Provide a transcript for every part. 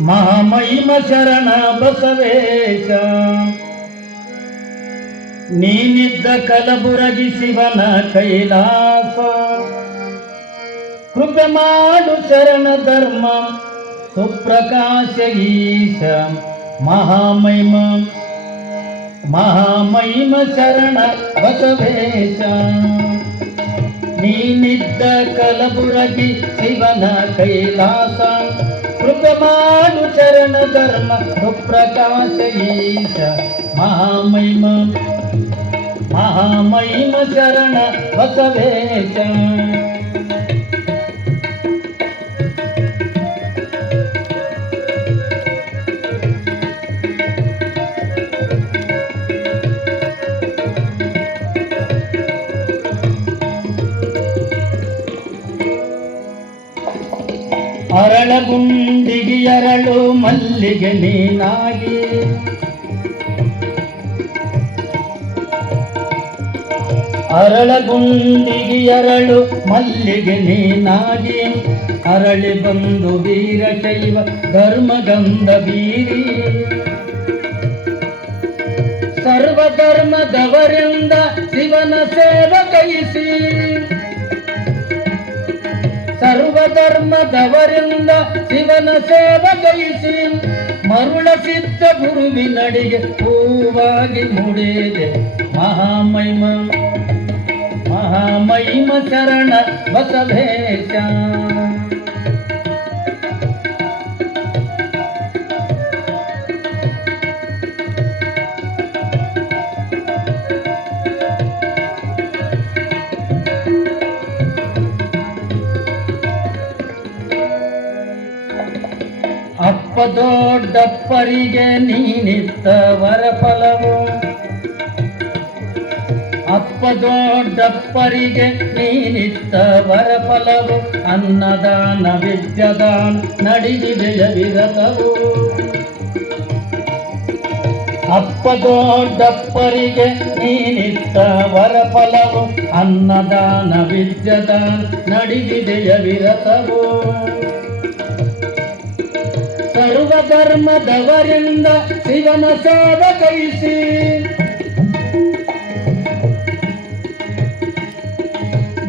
ಮಹಾಮಹಿಮ ಶರಣ ಬಸವೇಶ ನೀನಿದ್ದ ಕಲಬುರಗಿ ಶಿವನ ಕೈಲಾಸ ಕೃಪೆ ಮಾಡು ಶರಣ ಧರ್ಮ ಸುಪ್ರಕಾಶ ಈಶ ಮಹಾಮಹಿಮ ಮಹಾಮಹಿಮ ಶರಣ ಬಸವೇಶ ನೀನಿದ್ದ ಕಲಬುರಗಿ ಶಿವನ ಕೈಲಾಸ ಕೃಪೆ ಮಾಡು ಶರಣ ಧರ್ಮ ಸುಪ್ರಕಾಶ ಈಶ ಮಹಾಮಹಿಮ ಮಹಾಮಹಿಮ ಶರಣ ಬಸವೇಶ ಅರಳಗುಂಡಿಗೆ ಅರಳು ಮಲ್ಲಿಗೆ ನೀನಾಗಿ ಅರಳಗುಂಡಿಗೆ ಅರಳು ಮಲ್ಲಿಗೆ ನೀನಾಗಿ ಅರಳಿ ಬಂದು ವೀರಶೈವ ಧರ್ಮಗಂಧ ಬೀರಿ ಸರ್ವಧರ್ಮದವರಿಂದ ಶಿವನ ಸೇವೆ ಕೈಸಿ ಸರ್ವಧರ್ಮದವರಿಂದ ಶಿವನ ಸೇವೆ ಗೈಸಿ ಮರುಳ ಸಿದ್ಧ ಗುರುವಿನಡಿಗೆ ಹೂವಾಗಿ ಮುಡಿದೆ ಮಹಾಮಹಿಮ ಮಹಾಮಹಿಮ ಶರಣ ಬಸವೇಶ ಅಪ್ಪ ದೊಡ್ಡಪ್ಪರಿಗೆ ನೀನಿತ್ತ ವರಫಲವು ಅಪ್ಪ ದೊಡ್ಡಪ್ಪರಿಗೆ ನೀನಿತ್ತ ವರಫಲವು ಅನ್ನದಾನ ವಿದ್ಯದಾನ ನಡಿದಿದೆಯ ವಿರತವು ಅಪ್ಪ ದೊಡ್ಡಪ್ಪರಿಗೆ ನೀನಿತ್ತ ವರಫಲವು ಅನ್ನದಾನ ವಿದ್ಯದಾನ ನಡಿದಿದೆಯ ವಿರತವು ಸರ್ವಧರ್ಮದವರಿಂದ ಶಿವನ ಸೇವೆ ಕೈಸಿ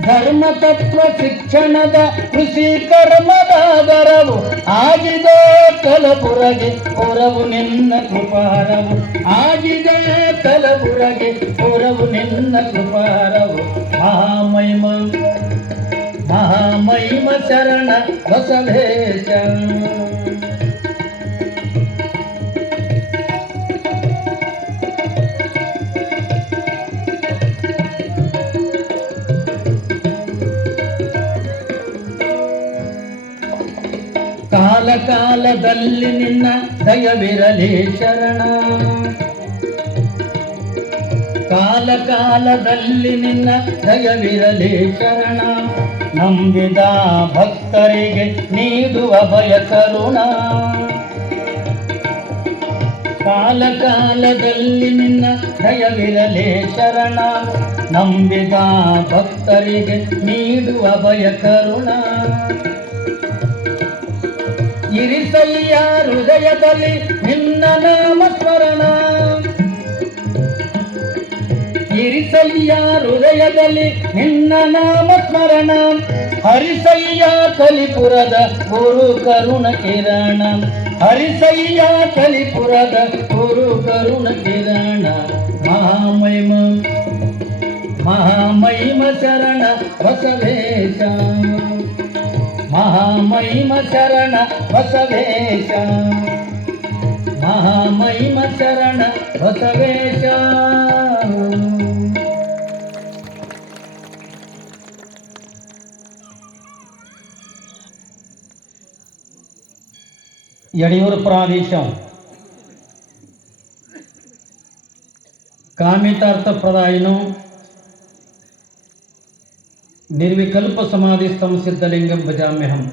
ಧರ್ಮ ತತ್ವ ಶಿಕ್ಷಣದ ಕೃಷಿ ಕರ್ಮದ ದರವು ಆಗಿದೆ ಕಲಬುರಗಿ ಪುರವು ನಿನ್ನ ಕೃಪಾರವು ಆಗಿದೆ ಕಲಬುರಗಿ ಪುರವು ನಿನ್ನ ಕೃಪಾರವು ಮಹಾಮಹಿಮ ಮಹಾಮಹಿಮ ಶರಣ ಬಸವೇಶ ಕಾಲ ಕಾಲದಲ್ಲಿ ನಿನ್ನ ದಯವಿರಲಿ ಶರಣ ಕಾಲ ಕಾಲದಲ್ಲಿ ನಿನ್ನ ದಯವಿರಲಿ ಶರಣ ನಂಬಿದ ಭಕ್ತರಿಗೆ ನೀಡುವ ಭಯ ಕರುಣ ಕಾಲ ಕಾಲದಲ್ಲಿ ನಿನ್ನ ದಯವಿರಲಿ ಶರಣ ನಂಬಿದ ಭಕ್ತರಿಗೆ ನೀಡುವ ಭಯ ಕರುಣ ಇರಿಸಯ್ಯ ಹೃದಯದಲ್ಲಿ ನಿನ್ನ ನಾಮ ಸ್ಮರಣ ಇರಿಸಯ್ಯ ಹೃದಯದಲ್ಲಿ ನಿನ್ನ ನಾಮ ಸ್ಮರಣ ಹರಿಸಯ್ಯ ಕಲಿಪುರದ ಗುರು ಕರುಣ ಕಿರಣ ಹರಿಸಯ್ಯ ಕಲಿಪುರದ ಗುರು ಕರುಣ ಕಿರಣ ಮಹಾಮಹಿಮ ಮಹಾಮಹಿಮ ಶರಣ ಬಸವೇಶ ಮಹಾಮಹಿಮ ಶರಣ ಬಸವೇಶ ಮಹಾಮಹಿಮ ಶರಣ ಬಸವೇಶ ಯಡಿಯೂರು ಪ್ರಾದೇಶಂ ಕಾಮಿತಾರ್ಥ ಪ್ರದಾಯಿನೋ ನಿರ್ವಿಕಲ್ಪ ಸಮಾಧಿಸ್ಥಂ ಸಿದ್ಧಲಿಂಗಂ ಭಜಾಮ್ಯಹಂ.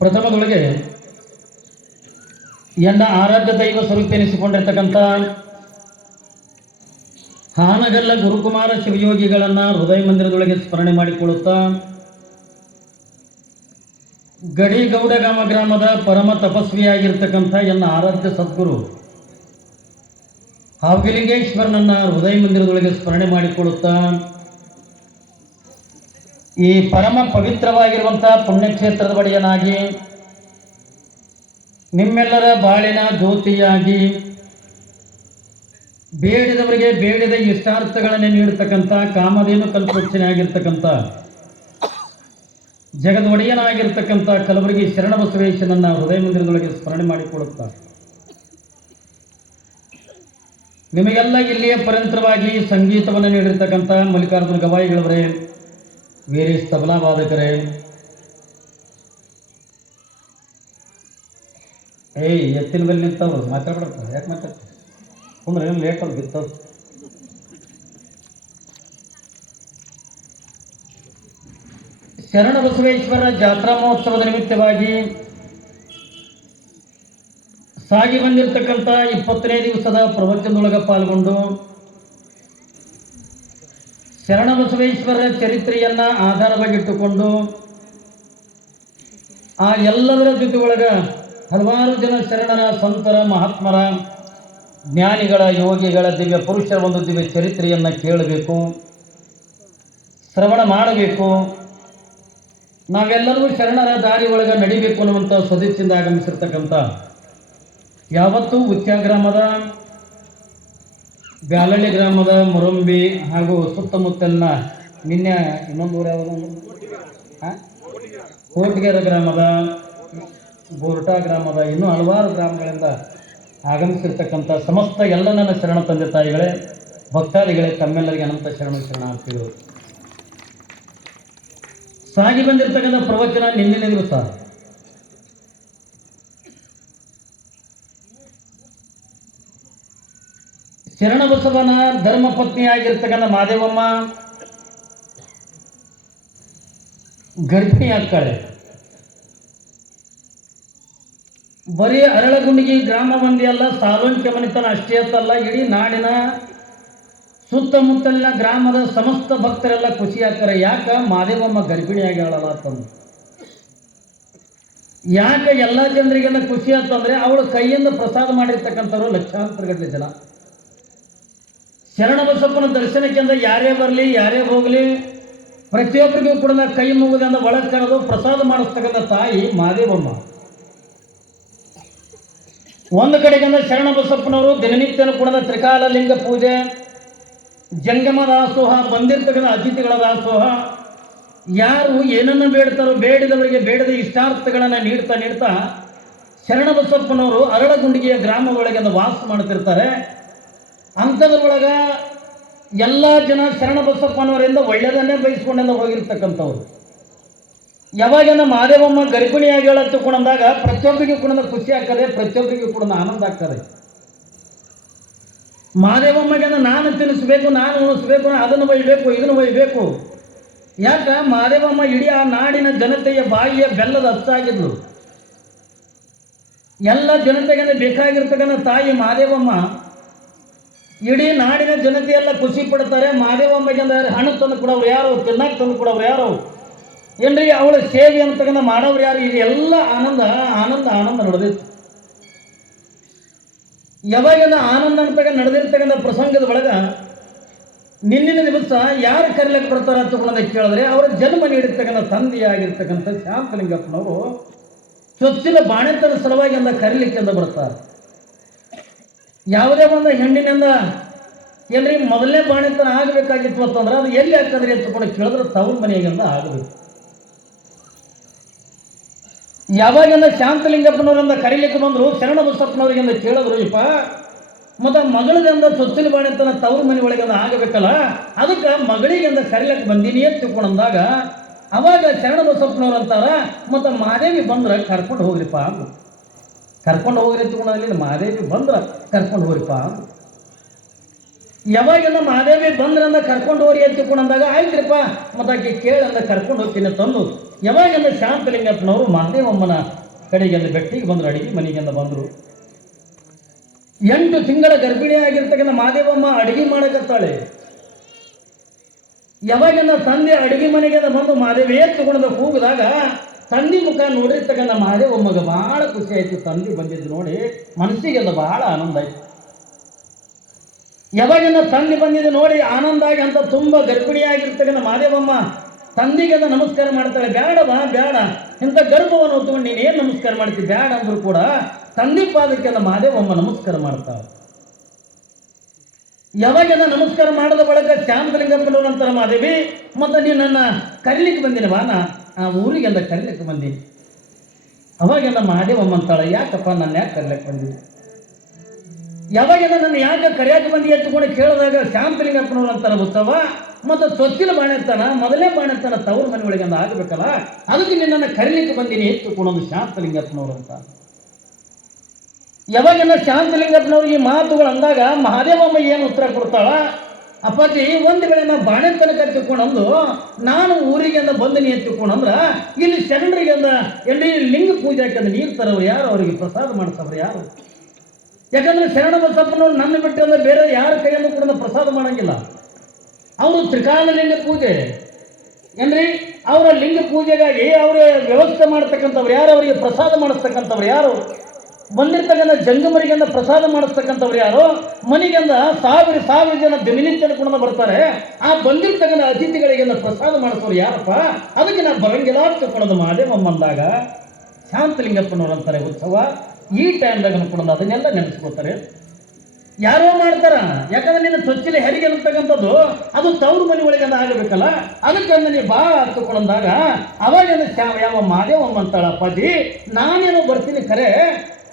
ಪ್ರಥಮದೊಳಗೆ ಎನ್ನ ಆರಾಧ್ಯ ದೈವ ಸ್ವರೂಪೆನಿಸಿಕೊಂಡಿರ್ತಕ್ಕಂಥ ಹಾನಗಲ್ಲ ಗುರುಕುಮಾರ ಶಿವಯೋಗಿಗಳನ್ನು ಹೃದಯ ಮಂದಿರದೊಳಗೆ ಸ್ಮರಣೆ ಮಾಡಿಕೊಳ್ಳುತ್ತಾ ಗಡಿಗೌಡಗಾಮ ಗ್ರಾಮದ ಪರಮ ತಪಸ್ವಿಯಾಗಿರ್ತಕ್ಕಂಥ ಎನ್ನ ಆರಾಧ್ಯ ಸದ್ಗುರು ಹಾವಗಿಲಿಂಗೇಶ್ವರನನ್ನ ಹೃದಯ ಮಂದಿರದೊಳಗೆ ಸ್ಮರಣೆ ಮಾಡಿಕೊಳ್ಳುತ್ತಾ ಈ ಪರಮ ಪವಿತ್ರವಾಗಿರುವಂತಹ ಪುಣ್ಯಕ್ಷೇತ್ರದ ಒಡೆಯನಾಗಿ ನಿಮ್ಮೆಲ್ಲರ ಬಾಳಿನ ಜ್ಯೋತಿಯಾಗಿ ಬೇಡಿದವರಿಗೆ ಬೇಡಿದ ಇಷ್ಟಾರ್ಥಗಳನ್ನು ನೀಡತಕ್ಕಂಥ ಕಾಮಧೇನು ಕಲ್ಪವೃಕ್ಷನೇ ಆಗಿರ್ತಕ್ಕಂಥ ಜಗದ ಒಡೆಯನಾಗಿರ್ತಕ್ಕಂಥ ಕಲಬುರಗಿ ಶರಣ ಬಸವೇಶ್ವರನನ್ನ ಹೃದಯ ಮಂದಿರದೊಳಗೆ ಸ್ಮರಣೆ ಮಾಡಿಕೊಳ್ಳುತ್ತಾ ನಿಮಗೆಲ್ಲ ಇಲ್ಲಿಯ ಪರಂತರವಾಗಿ ಸಂಗೀತವನ್ನು ನೀಡಿರ್ತಕ್ಕಂಥ ಮಲ್ಲಿಕಾರ್ಜುನ ಗವಾಯಿಗಳವರೇ, ವೀರೇಶ್ ತಬಲಾ ವಾದಕರೇ, ಎತ್ತಿನ ಮೇಲೆ ನಿಂತವ್ರು ಮಾತಾಡ್ಬಿಡ್ತಾರೆ. ಯಾಕೆ ಮಾತಾಡ್ತಾರೆ? ಕುಂದ್ರೆ ಏನು ಲೇಟ್ ಅಲ್ಲಿ ಬಿತ್ತವ್ರು. ಶರಣ ಬಸವೇಶ್ವರ ಜಾತ್ರಾ ಮಹೋತ್ಸವದ ನಿಮಿತ್ತವಾಗಿ ಸಾಗಿ ಬಂದಿರತಕ್ಕಂಥ 20ನೇ ದಿವಸದ ಪ್ರವಚನದೊಳಗೆ ಪಾಲ್ಗೊಂಡು ಶರಣ ಬಸವೇಶ್ವರ ಚರಿತ್ರೆಯನ್ನ ಆಧಾರವಾಗಿಟ್ಟುಕೊಂಡು ಆ ಎಲ್ಲದರ ಜೊತೆ ಒಳಗ ಹಲವಾರು ಜನ ಶರಣರ, ಸಂತರ, ಮಹಾತ್ಮರ, ಜ್ಞಾನಿಗಳ, ಯೋಗಿಗಳ ದಿವ್ಯ ಪುರುಷರ ಒಂದು ದಿವ್ಯ ಚರಿತ್ರೆಯನ್ನು ಕೇಳಬೇಕು, ಶ್ರವಣ ಮಾಡಬೇಕು. ನಾವೆಲ್ಲರೂ ಶರಣರ ದಾರಿ ಒಳಗೆ ನಡಿಬೇಕು ಅನ್ನುವಂಥ ಸದಿಚ್ಛೆಯಿಂದ ಆಗಮಿಸಿರ್ತಕ್ಕಂಥ ಯಾವತ್ತೂ ಉಚ್ಚ ಗ್ರಾಮದ, ಬ್ಯಾಲಳ್ಳಿ ಗ್ರಾಮದ, ಮುರಂಬಿ ಹಾಗೂ ಸುತ್ತಮುತ್ತಲಿನ ನಿನ್ನೆ ಇನ್ನೊಂದು ಊರು ಯಾವುದು, ಕೋಟಗೆರೆ ಗ್ರಾಮದ, ಗೋರ್ಟಾ ಗ್ರಾಮದ, ಇನ್ನೂ ಹಲವಾರು ಗ್ರಾಮಗಳಿಂದ ಆಗಮಿಸಿರ್ತಕ್ಕಂಥ ಸಮಸ್ತ ಎಲ್ಲ ನನ್ನ ಶರಣ ತಂದೆ ತಾಯಿಗಳೇ, ಭಕ್ತಾದಿಗಳೇ, ತಮ್ಮೆಲ್ಲರಿಗೆ ಅನಂತ ಶರಣಾರ್ಥಿಗಳು. ಸಾಗಿ ಬಂದಿರತಕ್ಕಂಥ ಪ್ರವಚನ ನಿನ್ನಿನ ದಿವಸ ಶರಣಬಸವನ ಧರ್ಮಪತ್ನಿಯಾಗಿರ್ತಕ್ಕಂಥ ಮಾದೇವಮ್ಮ ಗರ್ಭಿಣಿ ಆಗ್ತಾಳೆ. ಬರೀ ಅರಳಗುಂಡಿಗೆ ಗ್ರಾಮ ಮಂದಿ ಅಲ್ಲ, ಸಾಲೋಣಿಕೆ ಮನಿತನ ಅಷ್ಟೇ ಅಂತಲ್ಲ, ಇಡೀ ನಾಡಿನ ಸುತ್ತಮುತ್ತಲಿನ ಗ್ರಾಮದ ಸಮಸ್ತ ಭಕ್ತರೆಲ್ಲ ಖುಷಿ ಆಗ್ತಾರೆ. ಯಾಕ ಮಾದೇವಮ್ಮ ಗರ್ಭಿಣಿಯಾಗಿ ಹೇಳಲ್ಲ ಅಂತಂದು. ಯಾಕೆ ಎಲ್ಲ ಜನರಿಗೆಲ್ಲ ಖುಷಿ ಅಂತಂದ್ರೆ ಅವಳ ಕೈಯಿಂದ ಪ್ರಸಾದ ಮಾಡಿರ್ತಕ್ಕಂಥವ್ರು ಲಕ್ಷಾಂತರ ಗಟ್ಟಲೆ ಜನ. ಶರಣಬಸಪ್ಪನ ದರ್ಶನಕ್ಕೆ ಅಂದ್ರೆ ಯಾರೇ ಬರಲಿ, ಯಾರೇ ಹೋಗಲಿ, ಪ್ರತಿಯೊಬ್ಬರಿಗೂ ಕೂಡ ಕೈ ಮುಗಿದಿಂದ ಒಳಗೆ ಕರೆದು ಪ್ರಸಾದ ಮಾಡಿಸ್ತಕ್ಕಂಥ ತಾಯಿ ಮಾದೇವಮ್ಮ. ಒಂದು ಕಡೆಗೆ ಶರಣಬಸಪ್ಪನವರು ದಿನನಿತ್ಯನೂ ಕೂಡ ತ್ರಿಕಾಲ ಲಿಂಗ ಪೂಜೆ, ಜಂಗಮ ದಾಸೋಹ, ಬಂದಿರ್ತಕ್ಕಂಥ ಅತಿಥಿಗಳ ದಾಸೋಹ, ಯಾರು ಏನನ್ನು ಬೇಡ್ತಾರೋ ಬೇಡಿದವರಿಗೆ ಬೇಡದ ಇಷ್ಟಾರ್ಥಗಳನ್ನು ನೀಡ್ತಾ ಶರಣಬಸಪ್ಪನವರು ಅರಳಗುಂಡಿಗೆಯ ಗ್ರಾಮದೊಳಗೆ ವಾಸ ಮಾಡ್ತಿರ್ತಾರೆ. ಅಂಥದ್ರೊಳಗ ಎಲ್ಲ ಜನ ಶರಣಬಸಪ್ಪನವರಿಂದ ಒಳ್ಳೆಯದನ್ನೇ ಬಯಸ್ಕೊಂಡೆಂದ ಹೋಗಿರ್ತಕ್ಕಂಥವ್ರು. ಯಾವಾಗ ಮಾದೇವಮ್ಮ ಗರ್ಭಿಣಿಯಾಗಿ ಹೇಳತ್ತುಕೊಂಡಾಗ ಪ್ರತಿಯೊಬ್ಬರಿಗೂ ಕೂಡ ಖುಷಿ ಆಗ್ತದೆ, ಪ್ರತಿಯೊಬ್ಬರಿಗೂ ಕೂಡ ಆನಂದ ಆಗ್ತದೆ. ಮಾದೇವಮ್ಮಗೆ ನಾನು ತಿನ್ನಿಸ್ಬೇಕು, ನಾನು ಉಣಿಸ್ಬೇಕು, ಅದನ್ನು ಒಯ್ಯಬೇಕು, ಇದನ್ನು ಒಯ್ಯಬೇಕು. ಯಾಕ ಮಾದೇವಮ್ಮ ಇಡೀ ಆ ನಾಡಿನ ಜನತೆಯ ಬಾಯಿಯ ಬೆಲ್ಲದ ಹಚ್ಚಾಗಿದ್ಲು. ಎಲ್ಲ ಜನತೆಗೆ ಬೇಕಾಗಿರ್ತಕ್ಕಂಥ ತಾಯಿ ಮಾದೇವಮ್ಮ. ಇಡೀ ನಾಡಿನ ಜನತೆಯೆಲ್ಲ ಖುಷಿ ಪಡ್ತಾರೆ. ಮಾದೇವಮ್ಮಗೆ ಹಣ್ಣು ತಂದು ಕೊಡೋರು ಯಾರು, ತಿನ್ನಕ್ಕೆ ತಂದು ಕೊಡೋರು ಯಾರು, ಏನ್ರಿ ಅವಳ ಸೇವೆ ಅಂತಕ್ಕಂಥ ಮಾಡೋರು ಯಾರು, ಇದೆಲ್ಲ ಆನಂದ ಆನಂದ ಆನಂದ ನಡೆದಿತ್ತು. ಯಾವಾಗಿಂದ ಆನಂದ ಅಂತಕ್ಕ ನಡೆದಿರ್ತಕ್ಕಂಥ ಪ್ರಸಂಗದ ಒಳಗ ನಿನ್ನಿನ ದಿವಸ ಯಾರು ಕರೀಲಕ್ಕೆ ಬರ್ತಾರೆ ಅಂತ ಕೇಳಿದ್ರೆ ಅವರ ಜನ್ಮ ನೀಡಿರ್ತಕ್ಕಂಥ ತಂದೆಯಾಗಿರ್ತಕ್ಕಂಥ ಶಾಂತಲಿಂಗಪ್ಪನವರು ಚೊಚ್ಚಿನ ಬಾಣೆತನ ಸಲುವಾಗಿ ಅಂದ ಕರೀಲಿಕ್ಕೆ ಅಂದ ಬರ್ತಾರೆ. ಯಾವುದೇ ಒಂದು ಹೆಣ್ಣಿನಿಂದ ಏನ್ರಿ ಮೊದಲನೇ ಬಾಣೆತನ ಆಗಬೇಕಾಗಿತ್ತು ಅಂತಂದ್ರೆ ಅದು ಎಲ್ಲಿ ಆಗ್ತದ್ರಿ ಅಂತ ಕೂಡ ಕೇಳಿದ್ರೆ ತವ್ರ ಮನೆಯಾಗಿಂದ ಆಗಬೇಕು. ಯಾವಾಗಿಂದ ಶಾಂತಲಿಂಗಪ್ಪನವರಿಂದ ಕರೀಲಿಕ್ಕೆ ಬಂದರು, ಶರಣಬಸಪ್ಪನವರಿಗಿಂದ ಕೇಳಿದ್ರು, ಇಪ್ಪ ಮತ್ತು ಮಗಳಿಂದ ಚೊಚ್ಚಿನ ಬಾಣೆತನ ತವ್ರ ಮನೆ ಒಳಗಿಂದ ಆಗಬೇಕಲ್ಲ, ಅದಕ್ಕೆ ಮಗಳಿಗಿಂದ ಕರೀಲಕ್ಕೆ ಬಂದೀನಿ ಅಂತ ತಿಳ್ಕೊಂಡಂದಾಗ ಅವಾಗ ಶರಣಬಸಪ್ಪನವ್ರು ಅಂತಾರ, ಮತ್ತು ಮಾದೇವಿ ಬಂದ್ರೆ ಕರ್ಕೊಂಡು ಹೋಗ್ರಿಪ್ಪ ಅಂದ್ರು. ಕರ್ಕೊಂಡು ಹೋಗ್ರಿ ತಿಳ್ಕೊಂಡಲ್ಲಿ ಮಾದೇವಿ ಬಂದ್ರೆ ಕರ್ಕೊಂಡು ಹೋಗ್ರಿಪ್ಪ ಅಂದ್ರು. ಯಾವಾಗಿಂದ ಮಾದೇವಿ ಬಂದ್ರಂದ ಕರ್ಕೊಂಡು ಹೋಗಿ ಅಂತ ತಿಳ್ಕೊಂಡಂದಾಗ ಆಯ್ತ್ರಿಪ್ಪ ಮತ್ತು ಆಕೆ ಕೇಳಂದ ಕರ್ಕೊಂಡು ಹೋಗ್ತೀನಿ ತಂದು ಯಾವಾಗಿಂದ ಶಾಂತಲಿಂಗಪ್ಪನವರು ಮಹಾದೇವಮ್ಮನ ಕಡೆಗೆಲ್ಲ ಬೆಟ್ಟಿಗೆ ಬಂದರು, ಅಡಿಗೆ ಮನೆಗೆಂದ ಬಂದರು. 8 ತಿಂಗಳ ಗರ್ಭಿಣಿಯಾಗಿರ್ತಕ್ಕಂಥ ಮಾದೇವಮ್ಮ ಅಡಿಗೆ ಮಾಡಕತ್ತಾಳೆ. ಯಾವಾಗಿಂದ ತಂದೆ ಅಡಿಗೆ ಮನೆಗೆ ಬಂದು ಮಾದೇವಿ ತಗೊಂಡು ಕೂಗಿದಾಗ ತಂದೆ ಮುಖ ನೋಡಿರ್ತಕ್ಕಂಥ ಮಹಾದೇವಮ್ಮಗ ಬಹಳ ಖುಷಿ ಆಯ್ತು. ತಂದೆ ಬಂದಿದ್ದು ನೋಡಿ ಮನಸ್ಸಿಗೆ ಅದು ಬಹಳ ಆನಂದ ಆಯ್ತು. ಯಾವಾಗಿನ ತಂದೆ ಬಂದಿದ್ದು ನೋಡಿ ಆನಂದ ಆಗಿ ಅಂತ ತುಂಬಾ ಗರ್ಭಿಣಿಯಾಗಿರ್ತಕ್ಕಂಥ ಮಹಾದೇವಮ್ಮ ತಂದೆಗೆ ಅದ ನಮಸ್ಕಾರ ಮಾಡ್ತಾಳೆ. ಬೇಡವಾ ಬೇಡ, ಇಂಥ ಗರ್ಭವನ್ನು ಹೊತ್ಕೊಂಡು ನೀನೇನು ನಮಸ್ಕಾರ ಮಾಡ್ತೀವಿ ಬೇಡ ಅಂದ್ರೂ ಕೂಡ ತಂದೆ ಪಾದಕ್ಕೆ ಅದ ಮಹಾದೇವಮ್ಮ ನಮಸ್ಕಾರ ಮಾಡ್ತಾಳೆ. ಯಾವಾಗಿನ ನಮಸ್ಕಾರ ಮಾಡಿದ ಬಳಿಕ ಶಾಂತಲಿಂಗಪ್ಪನವ್ರ ನಂತರ ಮಹಾದೇವಿ, ಮತ್ತೆ ನೀನು ನನ್ನ ಕರೀಲಿಕ್ಕೆ ಬಂದಿನವಾ, ನಾ ಆ ಊರಿಗೆ ಅಂತ ಕರೀಲಿಕ್ಕೆ ಬಂದೀನಿ. ಅವಾಗೆಲ್ಲ ಮಹಾದೇವಮ್ಮ ಅಂತಾಳೆ, ಯಾಕಪ್ಪ ನನ್ನ ಯಾಕೆ ಕರೀಲಿಕ್ಕೆ ಬಂದೀನಿ, ಯಾವಾಗಿನ ನನ್ನ ಯಾಕೆ ಕರೆಯಾಕೆ ಬಂದಿ ಎತ್ತುಕೊಂಡು ಕೇಳಿದಾಗ ಶಾಂತಲಿಂಗಪ್ಪನವ್ರು ಅಂತಾರ ಉತ್ಸವ ಮತ್ತು ತೊಚ್ಚಿಲ ಬಾಣೆತನ ಮೊದಲೇ ಬಾಣೆತನ ತವ್ರ ಮನೆ ಒಳಗೆ ಅಂದ ಆಗಬೇಕಲ್ಲ, ಅದಕ್ಕೆ ನಿನ್ನನ್ನು ಕರೀಲಿಕ್ಕೆ ಬಂದೀನಿ ಎತ್ತುಕೊಂಡು ಶಾಂತಲಿಂಗಪ್ಪನವ್ರು ಅಂತ. ಯಾವಾಗಿನ ಶಾಂತಲಿಂಗಪ್ಪನವ್ರಿಗೆ ಈ ಮಾತುಗಳು ಅಂದಾಗ ಮಹಾದೇವಮ್ಮ ಏನು ಉತ್ತರ ಕೊಡ್ತಾಳ, ಅಪ್ಪಾಜಿ ಒಂದು ವೇಳೆ ನಾವು ಬಾಣೆತನಕ ಎತ್ತುಕೊಂಡಂದು ನಾನು ಊರಿಗೆ ಅಂದ ಬಂದನಿ ಎತ್ತುಕೊಂಡಂದ್ರ ಇಲ್ಲಿ ಶರಣರಿಗೆ ಅಂದ ಎಲ್ಲಿ ಲಿಂಗ ಪೂಜೆ ಹಾಕಂದ್ರೆ ನೀರು ತರವ್ರು ಯಾರು, ಅವರಿಗೆ ಪ್ರಸಾದ ಮಾಡಿಸವ್ರು ಯಾರು? ಯಾಕಂದ್ರೆ ಶರಣ ಬಸಪ್ಪನವ್ರು ನನ್ನ ಬಿಟ್ಟು ಅಂದ್ರೆ ಬೇರೆ ಯಾರ ಕೈಯನ್ನು ಕೂಡ ಪ್ರಸಾದ ಮಾಡಂಗಿಲ್ಲ. ಅವರು ತ್ರಿಕಾಲಲಿಂಗ ಪೂಜೆ ಏನ್ರಿ, ಅವರ ಲಿಂಗ ಪೂಜೆಗಾಗಿ ಅವರ ವ್ಯವಸ್ಥೆ ಮಾಡ್ತಕ್ಕಂಥವ್ರು ಯಾರು, ಅವರಿಗೆ ಪ್ರಸಾದ ಮಾಡಿಸ್ತಕ್ಕಂಥವ್ರು ಯಾರು, ಬಂದಿರ್ತಕ್ಕಂಥ ಜಂಗಮರಿಗೆಂದ ಪ್ರಸಾದ ಮಾಡಿಸ್ತಕ್ಕಂಥವ್ರು ಯಾರು, ಮನೆಗೆಂದ ಸಾವಿರ ಜನ ದಿನನಿತ್ಯ ಕೂಡ ಬರ್ತಾರೆ, ಆ ಬಂದಿರ್ತಕ್ಕಂಥ ಅತಿಥಿಗಳಿಗೆಂದ ಪ್ರಸಾದ ಮಾಡಿಸೋರು ಯಾರಪ್ಪ, ಅದಕ್ಕೆ ನಾವು ಬರಂಗಿಲ್ಲ ತಗೊಳ್ಳೋದು ಮಹಾದೇವಮ್ಮ ಅಂದಾಗ ಶಾಂತಲಿಂಗಪ್ಪನವ್ರು ಅಂತಾರೆ ಉತ್ಸವ. ಈ ಟೈಮ್ದಾಗ ಕೂಡ ಅದನ್ನೆಲ್ಲ ನೆನೆಸ್ಕೋತಾರೆ. ಯಾರೋ ಮಾಡ್ತಾರ, ಯಾಕಂದ್ರೆ ನೀನು ತೊಚ್ಚಿಲೆ ಹೆರಿಗೆ ಅಂತಕ್ಕಂಥದ್ದು ಅದು ತವ್ರ ಮನೆ ಒಳಗೆ ಆಗಬೇಕಲ್ಲ, ಅದಕ್ಕೆ ನೀ ಬಾ ಹತ್ತುಕೊಂಡಾಗ ಅವಾಗ ಯಾವ ಮಹಾದೇವಮ್ಮ ಅಂತಾಳ, ಅಪ್ಪಾಜಿ ನಾನೇನೋ ಬರ್ತೀನಿ ಖರೆ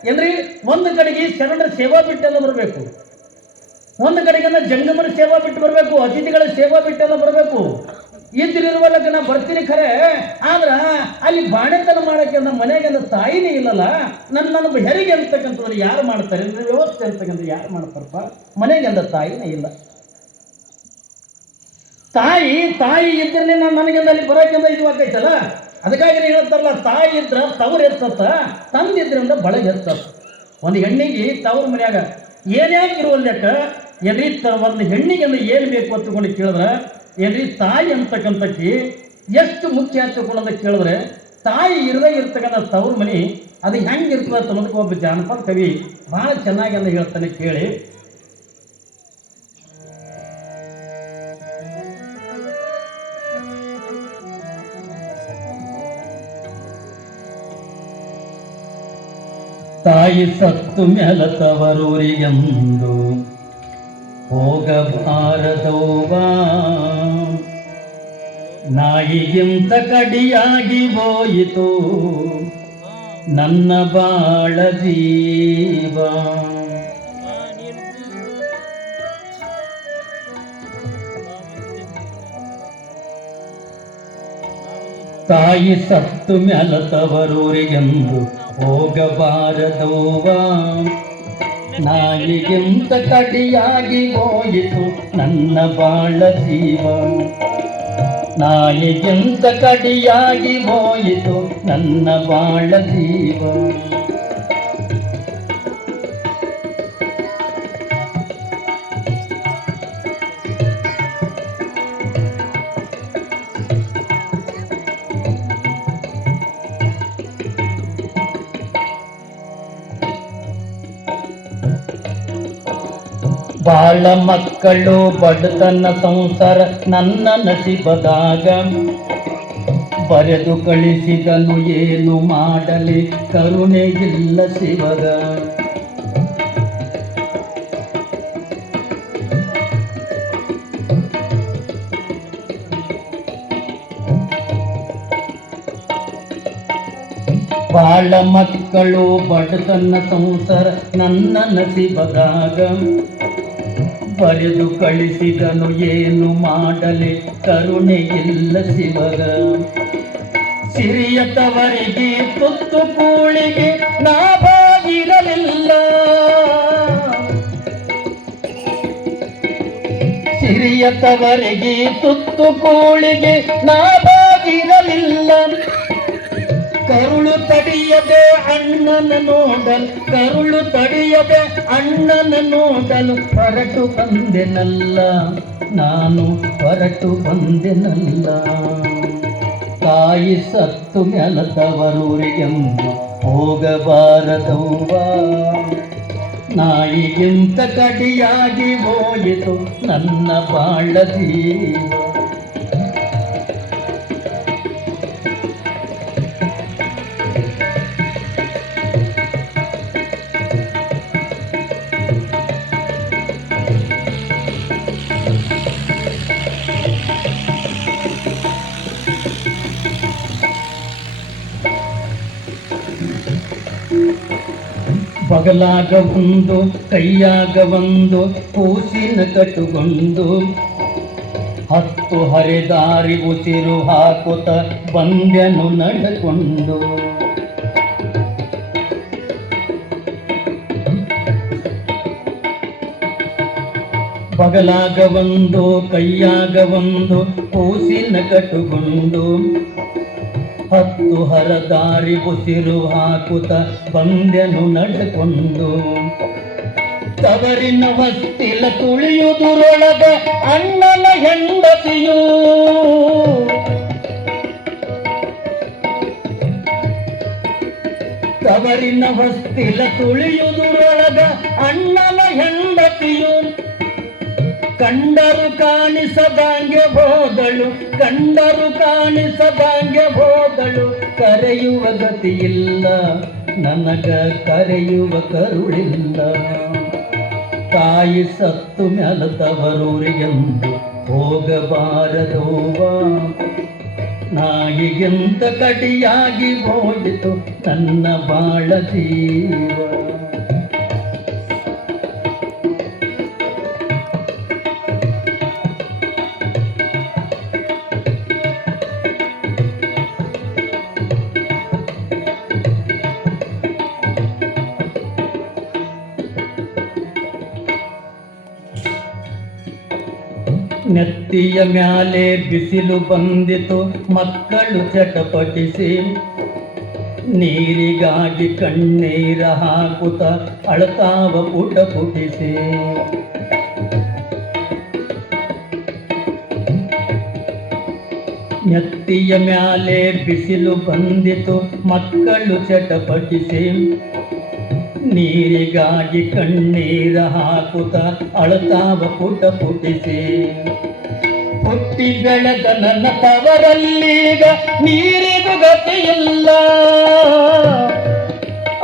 ಏನ್ರಿ, ಒಂದು ಕಡೆಗೆ ಶರಣರ ಸೇವಾ ಬಿಟ್ಟೆಲ್ಲ ಬರಬೇಕು, ಒಂದು ಕಡೆಗೆ ಜಂಗಮರ ಸೇವಾ ಬಿಟ್ಟು ಬರಬೇಕು, ಅತಿಥಿಗಳ ಸೇವಾ ಬಿಟ್ಟೆಲ್ಲ ಬರಬೇಕು. ಇದ್ದಿರುವಲ್ಲಕ್ಕೆ ನಾ ಬರ್ತೀನಿ ಖರೆ, ಆದ್ರ ಅಲ್ಲಿ ಬಾಣೆತನ ಮಾಡಕ್ಕೆ ನಮ್ಮ ಮನೆಗೆ ತಾಯಿನೇ ಇಲ್ಲಲ್ಲ, ನನ್ನ ಹೆರಿಗೆ ಅಂತಕ್ಕಂಥದ್ದು ಯಾರು ಮಾಡ್ತಾರೆ, ವ್ಯವಸ್ಥೆ ಅಂತಕ್ಕಂಥ ಯಾರು ಮಾಡ್ತಾರಪ್ಪ, ಮನೆಗೆ ಅಂದ ತಾಯಿನೇ ಇಲ್ಲ. ತಾಯಿ ಇದ್ರೆ ನನಗೆಂದ ಅಲ್ಲಿ ಬರೋಕ್ಕಿಂತ ಇದು ಆಕೈತಲ್ಲ, ಅದಕ್ಕಾಗಿ ಹೇಳ್ತಾರಲ್ಲ, ತಾಯಿ ಇದ್ರ ತವ್ರು ಎತ್ತತ್ತ, ತಂದಿದ್ರಿಂದ ಬಳಗ ಎತ್ತತ್ತ. ಒಂದು ಹೆಣ್ಣಿಗೆ ತವ್ರ ಮನ್ಯಾಗ ಏನ್ಯಾಕೆ ಇರುವಲ್ಯಾಕ ಏನ್ರಿ, ಒಂದು ಹೆಣ್ಣಿಗೆ ಏನು ಬೇಕು ಅಂತಕೊಂಡು ಕೇಳಿದ್ರೆ ಏನ್ರಿ, ತಾಯಿ ಅಂತಕ್ಕಂಥಕ್ಕಿ ಎಷ್ಟು ಮುಖ್ಯ ಅಂತಕೊಂಡ ಕೇಳಿದ್ರೆ, ತಾಯಿ ಇರದೇ ಇರ್ತಕ್ಕಂಥ ತವ್ರ ಮನೆ ಅದು ಹೆಂಗಿರ್ತದೆ ಅನ್ನೋದಕ್ಕೆ ಒಬ್ಬ ಜಾನಪದ ಕವಿ ಬಹಳ ಚೆನ್ನಾಗಿ ಅಂತ ಹೇಳ್ತಾನೆ ಕೇಳಿ. ತಾಯಿ ಸತ್ತು ಮ್ಯಾಲ ತವರೂರಿಗೆಂದು ಹೋಗಬಾರದವ್ವ, ನಾಯಿಗಿಂತ ಕಡಿಯಾಗಿ ಹೋಯಿತು ನನ್ನ ಬಾಳ ಜೀವ. ತಾಯಿ ಸತ್ತು ಮ್ಯಾಲ ತವರೂರಿಗೆಂದು ಹೋಗಬಾರದವ್ವ, ನಾಯಿಗಿಂತ ಕಡಿಯಾಗಿ ಹೋಯಿತು ನನ್ನ ಬಾಳ ಜೀವ, ನಾಯಿಗಿಂತ ಕಡಿಯಾಗಿ ಹೋಯಿತು ನನ್ನ ಬಾಳ ಜೀವ. ಬಾಳ ಮಕ್ಕಳು ಬಡತನ ಸಂಸಾರ ನನ್ನ ನಸಿಬದಾಗ, ಬರೆದು ಕಳಿಸಿದನು ಏನು ಮಾಡಲಿ ಕರುಣೆ ಇಲ್ಲ ಶಿವಗ. ಬಾಳ ಮಕ್ಕಳು ಬಡತನ ಸಂಸಾರ ನನ್ನ ನಸಿಬದಾಗ, ಬರೆದು ಕಳಿಸಿದನು ಏನು ಮಾಡಲಿ ಕರುಣೆ ಇಲ್ಲ ಶಿವಗ. ಸಿರಿಯತವರಿಗೆ ತುತ್ತು ಕೂಳಿಗೆ ನಾ ಬಾಗಿರಲಿಲ್ಲ, ಸಿರಿಯತವರಿಗೆ ತುತ್ತು ಕೂಳಿಗೆ ನಾ ಬಾಗಿರಲಿಲ್ಲ. ಕರುಳು ತಡೆಯದೆ ಅಣ್ಣನ ನೋಡಲು, ಕರುಳು ತಡೆಯದೆ ಅಣ್ಣನ ನೋಡಲು ಹೊರಟು ಬಂದೆನಲ್ಲ, ನಾನು ಹೊರಟು ಬಂದೆನಲ್ಲ. ತಾಯಿ ತಾಯಿ ಸತ್ತು ಮೆಲತವರೂರಿಗೆಂದು ಹೋಗಬಾರದವ್ವ. ನಾಯಿಗಿಂತ ಕಡಿಯಾಗಿ ಹೋಯಿತು ನನ್ನ ಬಾಳ ಜೀವ. ಬಗಲಾಗ ಒಂದು ಕೈಯಾಗ ಒಂದು ಕೂಸಿನ ಕಟ್ಟುಕೊಂಡು 10 ಹರಿದಾರಿ ಉಸಿರು ಹಾಕುತ್ತ ಬಂದ್ಯನು ನಡೆಕೊಂಡು. ಬಗಲಾಗ ಒಂದು ಕೈಯಾಗ ಒಂದು ಕೂಸಿನ ಕಟ್ಟುಕೊಂಡು 10 ಹರದಾರಿ ಉಸಿರು ಹಾಕುತ್ತ ಬಂದೆನು ನಡೆಕೊಂಡು. ತವರಿನ ಹೊಸ್ತಿಲ ತುಳಿಯುವುದರೊಳಗ ಅಣ್ಣನ ಹೆಂಡತಿಯು, ತವರಿನ ಹೊಸ್ತಿಲ ತುಳಿಯುವುದರೊಳಗ ಅಣ್ಣನ ಹೆಂಡತಿಯು. ಕಂಡರು ಕಾಣಿಸದಂಗೆ ಹೋದಳು, ಕಂಡರು ಕಾಣಿಸದಂಗೆ ಹೋದಳು. ಕರೆಯುವ ಗತಿಯಿಲ್ಲ ನನಗ, ಕರೆಯುವ ಕರುಳಿಲ್ಲ. ತಾಯಿ ಸತ್ತು ಮೆಲತವರೂರಿಗೆಂದು ಹೋಗಬಾರದವ್ವ. ನಾಯಿಗಿಂತ ಕಡಿಯಾಗಿ ಹೋಯಿತು ನನ್ನ ಬಾಳ ಜೀವ. ನೆತ್ತಿಯ ಮ್ಯಾಲೆ ಬಿಸಿಲು ಬಂದಿತು, ಮಕ್ಕಳು ಚಟಪಟಿಸಿ ನೀರಿಗಾಗಿ ಕಣ್ಣೀರ ಹಾಕುತ್ತ ಅಳತಾವ ಪುಟ ಪುಟಿಸಿ. ನೆತ್ತಿಯ ಮ್ಯಾಲೆ ಬಿಸಿಲು ಬಂದಿತು, ಮಕ್ಕಳು ಚಟಪಟಿಸಿ ನೀರಿಗಾಗಿ ಕಣ್ಣೀರ ಹಾಕುತ್ತ ಅಳತಾವ ಪುಟ ಪುಟಿಸಿ. ಹುಟ್ಟಿ ಬೆಳೆದ ನನ್ನ ತವರಲ್ಲೀಗ ನೀರಿಗೂ ಗತಿಯಿಲ್ಲ.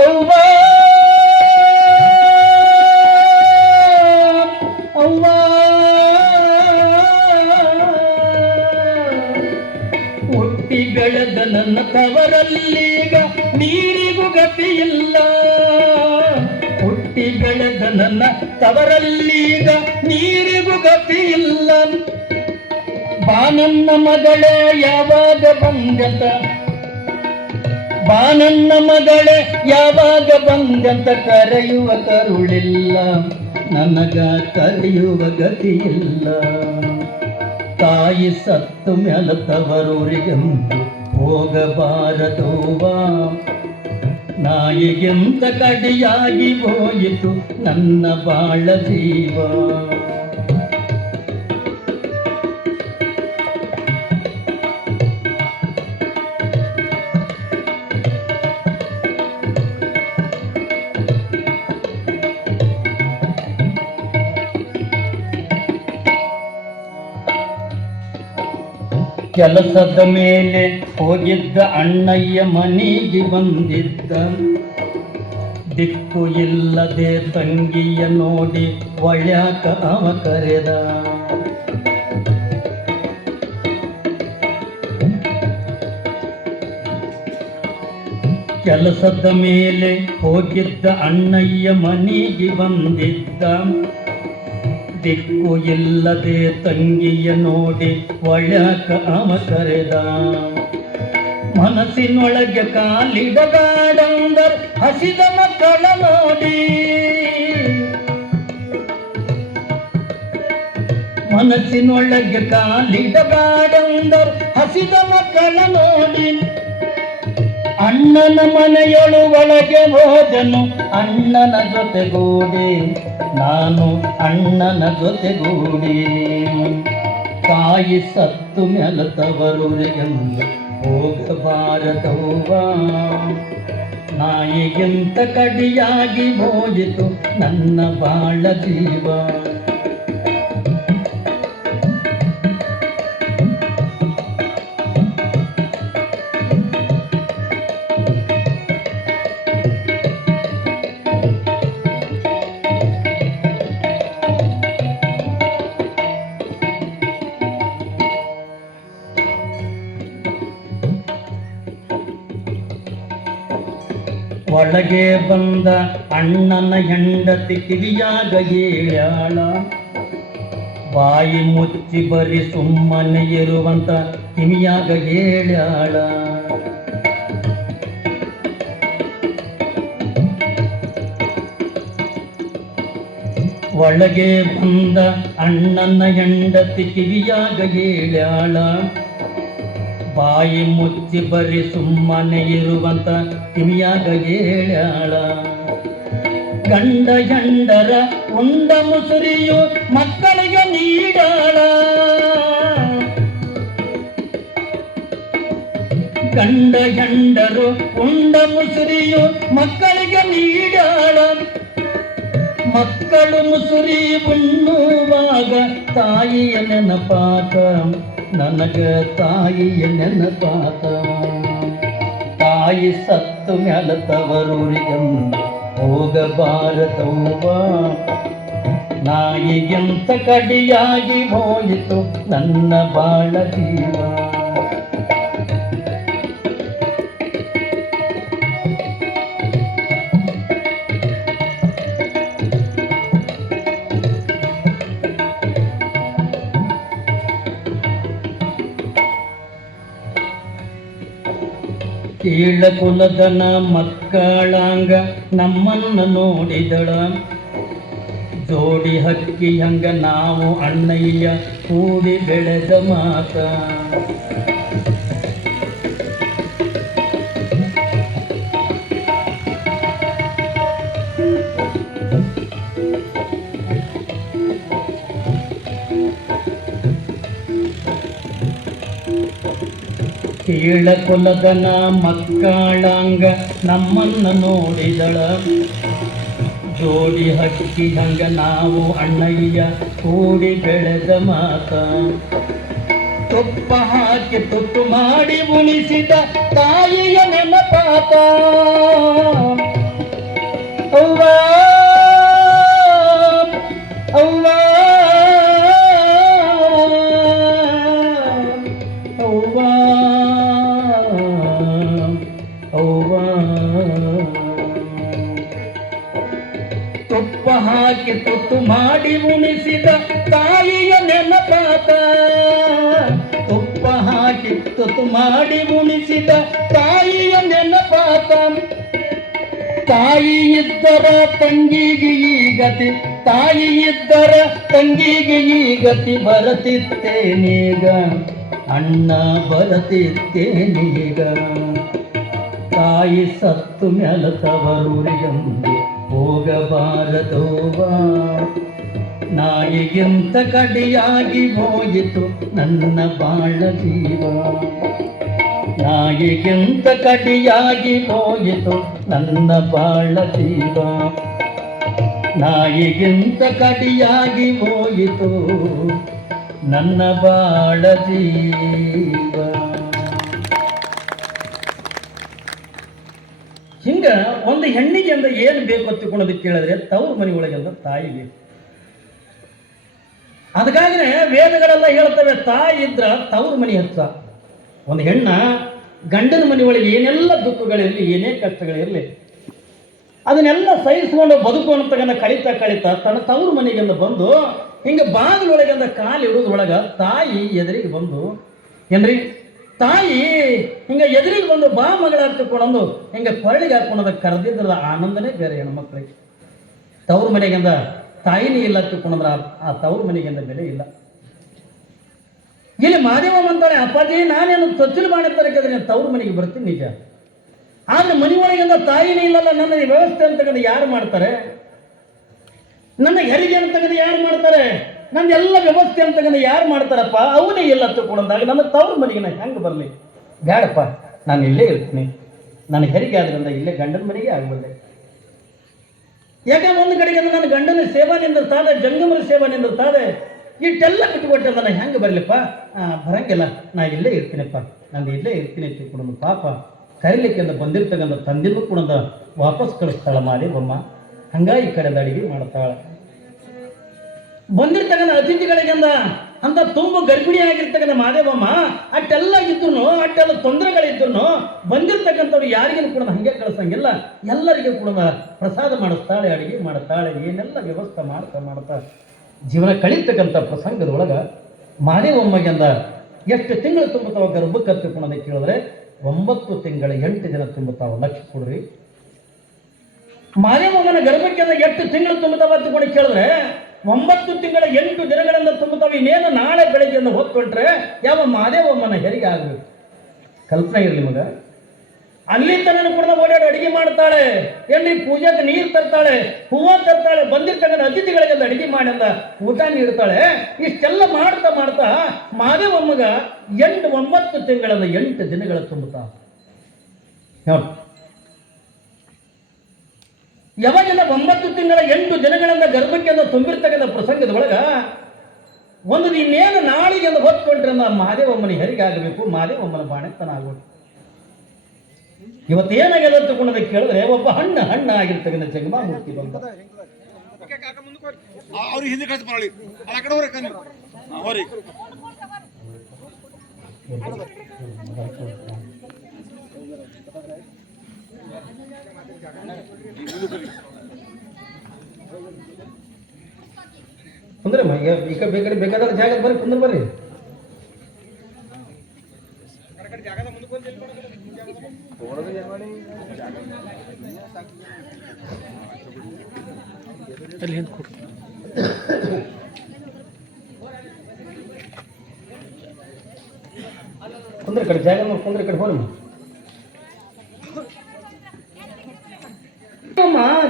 ಅವ್ವ ಅವ್ವ ಹುಟ್ಟಿ ಬೆಳೆದ ನನ್ನ ತವರಲ್ಲೀಗ ನೀರಿಗೂ ಗತಿಯಿಲ್ಲ. ಹುಟ್ಟಿ ಬೆಳೆದ ನನ್ನ ತವರಲ್ಲೀಗ ನೀರಿಗೂ ಗತಿಯಿಲ್ಲ. ಬಾನನ್ನ ಮಗಳೇ ಯಾವಾಗ ಬಂದಂತ, ಬಾನನ್ನ ಮಗಳೇ ಯಾವಾಗ ಬಂದಂತ ಕರೆಯುವ ಕರುಳಿಲ್ಲ ನನಗ, ಕರೆಯುವ ಗತಿಯಿಲ್ಲ. ತಾಯಿ ಸತ್ತು ಮೆಲತವರೂರಿಗೆಂದು ಹೋಗಬಾರದವ್ವ. ನಾಯಿಗಿಂತ ಕಡಿಯಾಗಿ ಹೋಯಿತು ನನ್ನ ಬಾಳ ಜೀವ. ಕೆಲಸದ ಮೇಲೆ ಹೋಗಿದ್ದ ಅಣ್ಣಯ್ಯ ಮನೆಗೆ ಬಂದಿದ್ದ. ದಿಕ್ಕು ಇಲ್ಲದೆ ತಂಗಿಯ ನೋಡಿ ಒಳ್ಯಾಕ ಅವ ಕರೆದ. ಕೆಲಸದ ಮೇಲೆ ಹೋಗಿದ್ದ ಅಣ್ಣಯ್ಯ ಮನೆಗೆ ಬಂದಿದ್ದ. ದಿಕ್ಕು ಇಲ್ಲದೆ ತಂಗಿಯ ನೋಡಿ ಒಳ್ಯಾಕ ಅವ ಕರೆದ. ಮನಸ್ಸಿನೊಳಗೆ ಕಾಲಿಡಬೇಡಂದರ್ ಹಸಿದ ಮಕ್ಕಳ ನೋಡಿ. ಮನಸ್ಸಿನೊಳಗೆ ಕಾಲಿಡಬೇಡಂದರ್ ಹಸಿದ ಮಕ್ಕಳ ನೋಡಿ. ಅಣ್ಣನ ಮನೆಯೊಳು ಒಳಗೆ ಹೋದನು ಅಣ್ಣನ ಜೊತೆಗೂಡಿ, ನಾನು ಅಣ್ಣನ ಜೊತೆಗೂಡಿ. ತಾಯಿ ಸತ್ತು ಮೆಲತವರೂರಿಗೆಂದು ಹೋಗಬಾರದವ್ವ. ನಾಯಿಗಿಂತ ಕಡಿಯಾಗಿ ಹೋಯಿತು ನನ್ನ ಬಾಳ ಜೀವ. ಒಳಗೆ ಬಂದ ಅಣ್ಣನ ಹೆಂಡತಿ ಕಿವಿಯಾಗ ಹೇಳ್ಯಾಳ, ಬಾಯಿ ಮುಚ್ಚಿ ಬರಿ ಸುಮ್ಮನೆ ಇರುವಂತ ಕಿವಿಯಾಗ ಹೇಳ್ಯಾಳ. ಒಳಗೆ ಬಂದ ಅಣ್ಣನ ಹೆಂಡತಿ ಕಿವಿಯಾಗ ಹೇಳ್ಯಾಳ, ಬಾಯಿ ಮುಚ್ಚಿ ಬರಿ ಸುಮ್ಮನೆ ಇರುವಂತ ಕಿವಿಯಾಗ ಹೇಳ್ಯಾಳ. ಗಂಡ ಹೆಂಡರ ಉಂಡ ಮುಸುರಿಯು ಮಕ್ಕಳಿಗೆ ನೀಡಾಳ. ಗಂಡ ಹೆಂಡರು ಉಂಡ ಮುಸುರಿಯು ಮಕ್ಕಳಿಗೆ ನೀಡಾಳ. ಮಕ್ಕಳು ಮುಸುರಿ ಉಣ್ಣುವಾಗ ತಾಯಿಯ ನೆನಪಾತ, ನನಗ ತಾಯಿಯ ನೆನಪಾತ. ತಾಯಿ ಸತ್ತು ಮೆಲತವರೂರಿಗೆಂದು ಹೋಗಬಾರದವ್ವ. ನಾಯಿಗಿಂತ ಕಡಿಯಾಗಿ ಹೋಯಿತು ನನ್ನ ಬಾಳ ಜೀವ. ಕೀಳ ಕುಲದನ ಮಕ್ಕಳಂಗ ನಮ್ಮನ್ನ ನೋಡಿದಳ. ಜೋಡಿ ಹಕ್ಕಿ ಹಂಗ ನಾವು ಅಣ್ಣಯ್ಯ ಕೂಡಿ ಬೆಳೆದ ಮಾತ. ಕೀಳ ಕುಲದನ ಮಕ್ಕಳಂಗ ನಮ್ಮನ್ನ ನೋಡಿದಳ. ಜೋಡಿ ಹಕ್ಕಿ ಹಂಗ ನಾವು ಅಣ್ಣಯ್ಯ ಕೂಡಿ ಬೆಳೆದ ಮಾತ. ತುಪ್ಪ ಹಾಕಿ ತುತ್ತು ಮಾಡಿ ಉಣಿಸಿದ ತಾಯಿಯ ನೆನಪಾತ. ಅವ್ವ ಅವ್ವ ತುಪ್ಪ ಹಾಕಿ ತುತ್ತು ಮಾಡಿ ಉಣಿಸಿದ ತಾಯಿಯ ನೆನಪಾತ. ತುಪ್ಪ ಹಾಕಿ ತುತ್ತು ಮಾಡಿ ಉಣಿಸಿದ ತಾಯಿಯ ನೆನಪಾತ. ತಾಯಿ ಇದ್ದರ ತಂಗಿಗೆ ಈ ಗತಿ, ತಾಯಿ ಇದ್ದರ ತಂಗಿಗೆ ಈ ಗತಿ. ಬರತಿತ್ತೇನೀಗ ಅಣ್ಣ ಬರತಿತ್ತೇನೀಗ. ತಾಯಿ ಸತ್ತು ಮೆಲತವರೂರಿಗೆಂದು ಹೋಗಬಾರದವ್ವ. ನಾಯಿಗಿಂತ ಕಡಿಯಾಗಿ ಹೋಯಿತು ನನ್ನ ಬಾಳ ಜೀವ. ನಾಯಿಗಿಂತ ಕಡಿಯಾಗಿ ಹೋಯಿತು ನನ್ನ ಬಾಳ ಜೀವ. ನಾಯಿಗಿಂತ ಕಡಿಯಾಗಿ ಹೋಯಿತು ನನ್ನ ಬಾಳ ಜೀವ. ಹಿಂಗ ಒಂದು ಹೆಣ್ಣಿಗೆ ಅಂದ ಏನು ಬೇಕು ಅಂತ ತಿಳ್ಕೊಳ್ಳೋದಕ್ಕೆ ಕೇಳಿದ್ರೆ ತವ್ರ ಮನೆ ಒಳಗೆ ಅಂದ ತಾಯಿ ಬೇಕು. ಅದಕ್ಕಾಗಿನೇ ವೇದಗಳೆಲ್ಲ ಹೇಳ್ತವೆ, ತಾಯಿ ಇದ್ರ ತವ್ರ ಮನೆ ಹಚ್ಚ. ಒಂದು ಹೆಣ್ಣ ಗಂಡನ ಮನೆ ಒಳಗೆ ಏನೆಲ್ಲ ದುಃಖಗಳಿರಲಿ, ಏನೇ ಕಷ್ಟಗಳಿರಲಿ, ಅದನ್ನೆಲ್ಲ ಸಹಿಸ್ಕೊಂಡು ಬದುಕುವಂತಗನ್ನ ಕಳಿತಾ ಕಳಿತಾ ತನ್ನ ತವ್ರ ಮನೆಗೆಂದ ಬಂದು ಹಿಂಗೆ ಬಾಗಿಲೊಳಗೆಂದ ಕಾಲು ಇಡೋದ್ರೊಳಗ ತಾಯಿ ಎದುರಿಗೆ ಬಂದು, ಏನ್ರಿ ತಾಯಿ ಹಿಂಗೆ ಎದುರಿಗೆ ಬಂದು ಬಾ ಮಗಳ ಹಚ್ಚಿಕೊಂಡು ಹಿಂಗೆ ಕೊಳ್ಳಿಗೆ ಹಾಕೊಂಡದ ಕರೆದಿದ್ರದ ಆನಂದನೇ ಬೇರೆ ಹೆಣ್ಮಕ್ಳಿಗೆ. ತವ್ರ ಮನೆಗೆಂದ ತಾಯಿನೇ ಇಲ್ಲ ಹಚ್ಚಿಕೊಂಡ್ರ ಆ ತವ್ರ ಮನೆಗೆಂದ ಬೆಲೆ ಇಲ್ಲ. ಇಲ್ಲಿ ಮಾದೇವ ಅಂತಾನೆ, ಅಪ್ಪಾಜಿ ನಾನೇನು ಚೊಚ್ಚಲು ಮಾಡಿದ್ದಕ್ಕೆ ತವ್ರ ಮನೆಗೆ ಬರ್ತೀನಿ ನಿಜ, ಆದ್ರೆ ಮನೆ ಒಳಗೆಂದ ತಾಯಿನೇ ಇಲ್ಲಲ್ಲ, ನನ್ನ ವ್ಯವಸ್ಥೆ ಅಂತ ಯಾರು ಮಾಡ್ತಾರೆ? ನನ್ನ ಹೆರಿಗೆ ಅಂತ ಯಾರು ಮಾಡ್ತಾರೆ? ನಂದೆಲ್ಲ ವ್ಯವಸ್ಥೆ ಅಂತಕ್ಕಂಥ ಯಾರು ಮಾಡ್ತಾರಪ್ಪ ಅವನೇ ಎಲ್ಲ ತಗೊಂಡಾಗ ನನ್ನ ತವ್ರ ಮನೆಗೆ ನಾನು ಹೆಂಗೆ ಬರಲಿ? ಬೇಡಪ್ಪ, ನಾನು ಇಲ್ಲೇ ಇರ್ತೀನಿ. ನನಗೆ ಹೆರಿಗೆ ಆದ್ರಿಂದ ಇಲ್ಲೇ ಗಂಡನ ಮನೆಗೆ ಆಗಬಲ್ಲೆ. ಯಾಕಂದ್ರೆ ಒಂದು ಕಡೆಗೆ ನನ್ನ ಗಂಡನ ಸೇವಾ ನಿಂದಿರ್ತಾದೆ, ಜಂಗಮರ ಸೇವಾ ನಿಂದಿರ್ತಾದೆ. ಇಷ್ಟೆಲ್ಲ ಬಿಟ್ಟುಕೊಟ್ಟೆ ನಾನು ಹೆಂಗೆ ಬರಲಿಪ್ಪ? ಬರಂಗಿಲ್ಲ, ನಾ ಇಲ್ಲೇ ಇರ್ತೀನಪ್ಪ, ನಾನು ಇಲ್ಲೇ ಇರ್ತೀನಿ ತಿಳ್ಕೊಂಡು ಪಾಪ ಕರಿಲಿಕ್ಕೆ ಬಂದಿರ್ತಕ್ಕಂಥ ತಂದೆನೂ ಕೂಡ ವಾಪಸ್ ಕಳಿಸ್ತಾಳ ಮಾದೇವಮ್ಮ. ಹಂಗಾಗಿ ಈ ಕಡೆದ ಅಡಿಗೆ ಮಾಡ್ತಾಳೆ. ಬಂದಿರ್ತಕ್ಕಂಥ ಅತಿಥಿಗಳಿಗೆಂದ ಅಂತ ತುಂಬ ಗರ್ಭಿಣಿ ಆಗಿರ್ತಕ್ಕಂಥ ಮಾದೇವಮ್ಮ ಅಷ್ಟೆಲ್ಲ ಇದ್ರು, ಅಷ್ಟೆಲ್ಲ ತೊಂದರೆಗಳಿದ್ರು ಬಂದಿರ್ತಕ್ಕಂಥವ್ರು ಯಾರಿಗೂ ಕೂಡ ಹಂಗೆ ಕಳಿಸಂಗಿಲ್ಲ. ಎಲ್ಲರಿಗೂ ಕೂಡ ಪ್ರಸಾದ ಮಾಡಿಸ್ತಾಳೆ, ಅಡಿಗೆ ಮಾಡ್ತಾಳೆ, ಏನೆಲ್ಲ ವ್ಯವಸ್ಥೆ ಮಾಡ್ತಾ ಜೀವನ ಕಳೀತಕ್ಕಂಥ ಪ್ರಸಂಗದೊಳಗೆ ಮಾದೇವಮ್ಮಗೆ ಎಷ್ಟು ತಿಂಗಳು ತುಂಬುತ್ತಾವ ಗರ್ಭಕ್ಕೆ ಹತ್ತಿಕೊಂಡ ಕೇಳಿದ್ರೆ 9 ತಿಂಗಳ 8 ದಿನ ತುಂಬುತ್ತಾವ. ಲಕ್ಷ ಕೊಡ್ರಿ. ಮಾದೇವಮ್ಮನ ಗರ್ಭಕ್ಕೆ ಎಷ್ಟು ತಿಂಗಳು ತುಂಬುತ್ತಾವ ಹತ್ತಿಕೊಂಡು ಕೇಳಿದ್ರೆ 9 ತಿಂಗಳ 8 ದಿನಗಳಿಂದ ತುಂಬುತ್ತಾವೆ. ಇನ್ನೇನು ನಾಳೆ ಬೆಳಗ್ಗೆಯಿಂದ ಹೊತ್ಕೊಂಡ್ರೆ ಯಾವ ಮಾದೇವಮ್ಮನ ಹೆರಿಗೆ ಆಗಬೇಕು? ಕಲ್ಪನೆ ಇರಲಿ ಮಗ. ಅಲ್ಲಿ ತನಕ ಕೂಡ ಓಡಾಡಿ ಅಡಿಗೆ ಮಾಡ್ತಾಳೆ, ಎಲ್ಲಿ ಪೂಜೆಗೆ ನೀರು ತರ್ತಾಳೆ, ಹೂವು ತರ್ತಾಳೆ, ಬಂದಿರ್ತಕ್ಕಂಥ ಅತಿಥಿಗಳಿಗೆ ಅಡಿಗೆ ಮಾಡಿಂದ ಊಟ ನೀಡ್ತಾಳೆ. ಇಷ್ಟೆಲ್ಲ ಮಾಡ್ತಾ ಮಾದೇವಮ್ಮಗ 9 ತಿಂಗಳ 8 ದಿನಗಳ ತುಂಬುತ್ತಾ. ಯಾವಾಗಿಂದ 9 ತಿಂಗಳ 8 ದಿನಗಳಿಂದ ಗರ್ಭಕ್ಕೆ ತುಂಬಿರ್ತಕ್ಕಂಥ ಪ್ರಸಂಗದ ಒಳಗ ಒಂದು ಇನ್ನೇನು ನಾಳಿಗೆ ಹೊತ್ಕೊಂಡ್ರೆ ಮಹಾದೇವಮ್ಮನ ಹೆರಿಗೆ ಆಗಬೇಕು, ಮಹಾದೇವಮ್ಮನ ಬಾಣೆತನ ಆಗಬೇಕು. ಇವತ್ತೇನಾಗಿದೆ ತಗೊಂಡೋದಕ್ಕೆ ಕೇಳಿದ್ರೆ ಒಬ್ಬ ಹಣ್ಣ ಆಗಿರ್ತಕ್ಕಂಥ ಜಂಗಮಾಮೂರ್ತಿ ಬಂದ. ಕುಂದ್ರೆ ಈಗ ಬೇಕಾದ ಜಾಗ ಬರ್ರಿ, ಕುಂದ್ರ ಬರ್ರಿ. ಕುಂದ್ರ ಕಡೆ ಜಾಗ ಕುಂದ್ರ ಕಡೆ ಹೋರಿ.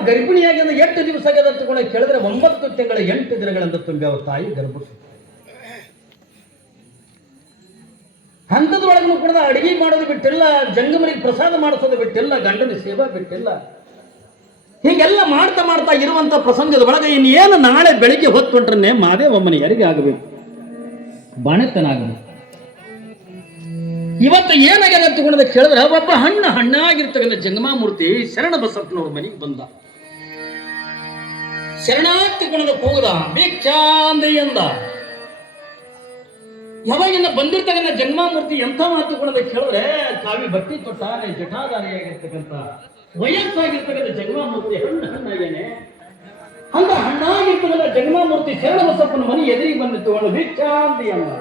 ಗರ್ಭಿಣಿಯಾಗಿ 8 ದಿವಸ ಆಗದ ತಗೊಂಡು ಕೇಳಿದ್ರೆ 9 ತಿಂಗಳ 8 ದಿನಗಳಿಂದ ತುಂಬಿ ಅವ್ರ ತಾಯಿ ಗರ್ಭಕ್ಕೆ. ಹಂತದೊಳಗೂ ಕೂಡ ಅಡಿಗೆ ಮಾಡೋದು ಬಿಟ್ಟಿಲ್ಲ, ಜಂಗಮರಿಗೆ ಪ್ರಸಾದ ಮಾಡಿಸೋದು ಬಿಟ್ಟಿಲ್ಲ, ಗಂಡನ ಸೇವಾ ಬಿಟ್ಟಿಲ್ಲ. ಹೀಗೆಲ್ಲ ಮಾಡ್ತಾ ಇರುವಂತ ಪ್ರಸಂಗದ ಒಳಗೆ ಇನ್ನೇನು ನಾಳೆ ಬೆಳಿಗ್ಗೆ ಹೊತ್ಕೊಂಡ್ರೆ ಮಾದೇವಮ್ಮನ ಹೆರಿಗೆ ಆಗಬೇಕು, ಬಾಣೆತನ ಆಗಬೇಕು. ಇವತ್ತು ಏನಾಗಿದೆ ತಗೊಂಡ ಕೇಳಿದ್ರೆ ಒಬ್ಬ ಹಣ್ಣಾಗಿರ್ತಕ್ಕಂಥ ಜಂಗಮಾಮೂರ್ತಿ ಶರಣ ಬಸಪ್ಪನವ್ರ ಮನೆಗೆ ಬಂದ. ಶರಣಾರ್ಥಿಕೊಂಡ ಹೋಗದ ಭಿಕ್ಷಾಂದೆ ಎಂದ. ಯಾವಾಗಿಂದ ಬಂದಿರ್ತಕ್ಕಂಥ ಜಂಗಮಾಮೂರ್ತಿ ಎಂಥ ಮಾತು ಕೇಳಿದ್ರೆ ಕಾವಿ ಬಟ್ಟಿ ತೊಟ್ಟಾರೆ, ಜಟಾಧಾರಿಯಾಗಿರ್ತಕ್ಕಂಥ ವಯಸ್ಸಾಗಿರ್ತಕ್ಕಂಥ ಜಂಗಮಾಮೂರ್ತಿ ಹಣ್ಣಾಗೇನೆ. ಅಂತ ಹಣ್ಣಾಗಿರ್ತಕ್ಕಂಥ ಜಂಗಮಾಮೂರ್ತಿ ಶರಣ ಬಸಪ್ಪನ ಮನೆ ಎದುರಿಗೆ ಬಂದಿತ್ತು. ಭಿಕ್ಷಾಂದಿ ಎಂದ.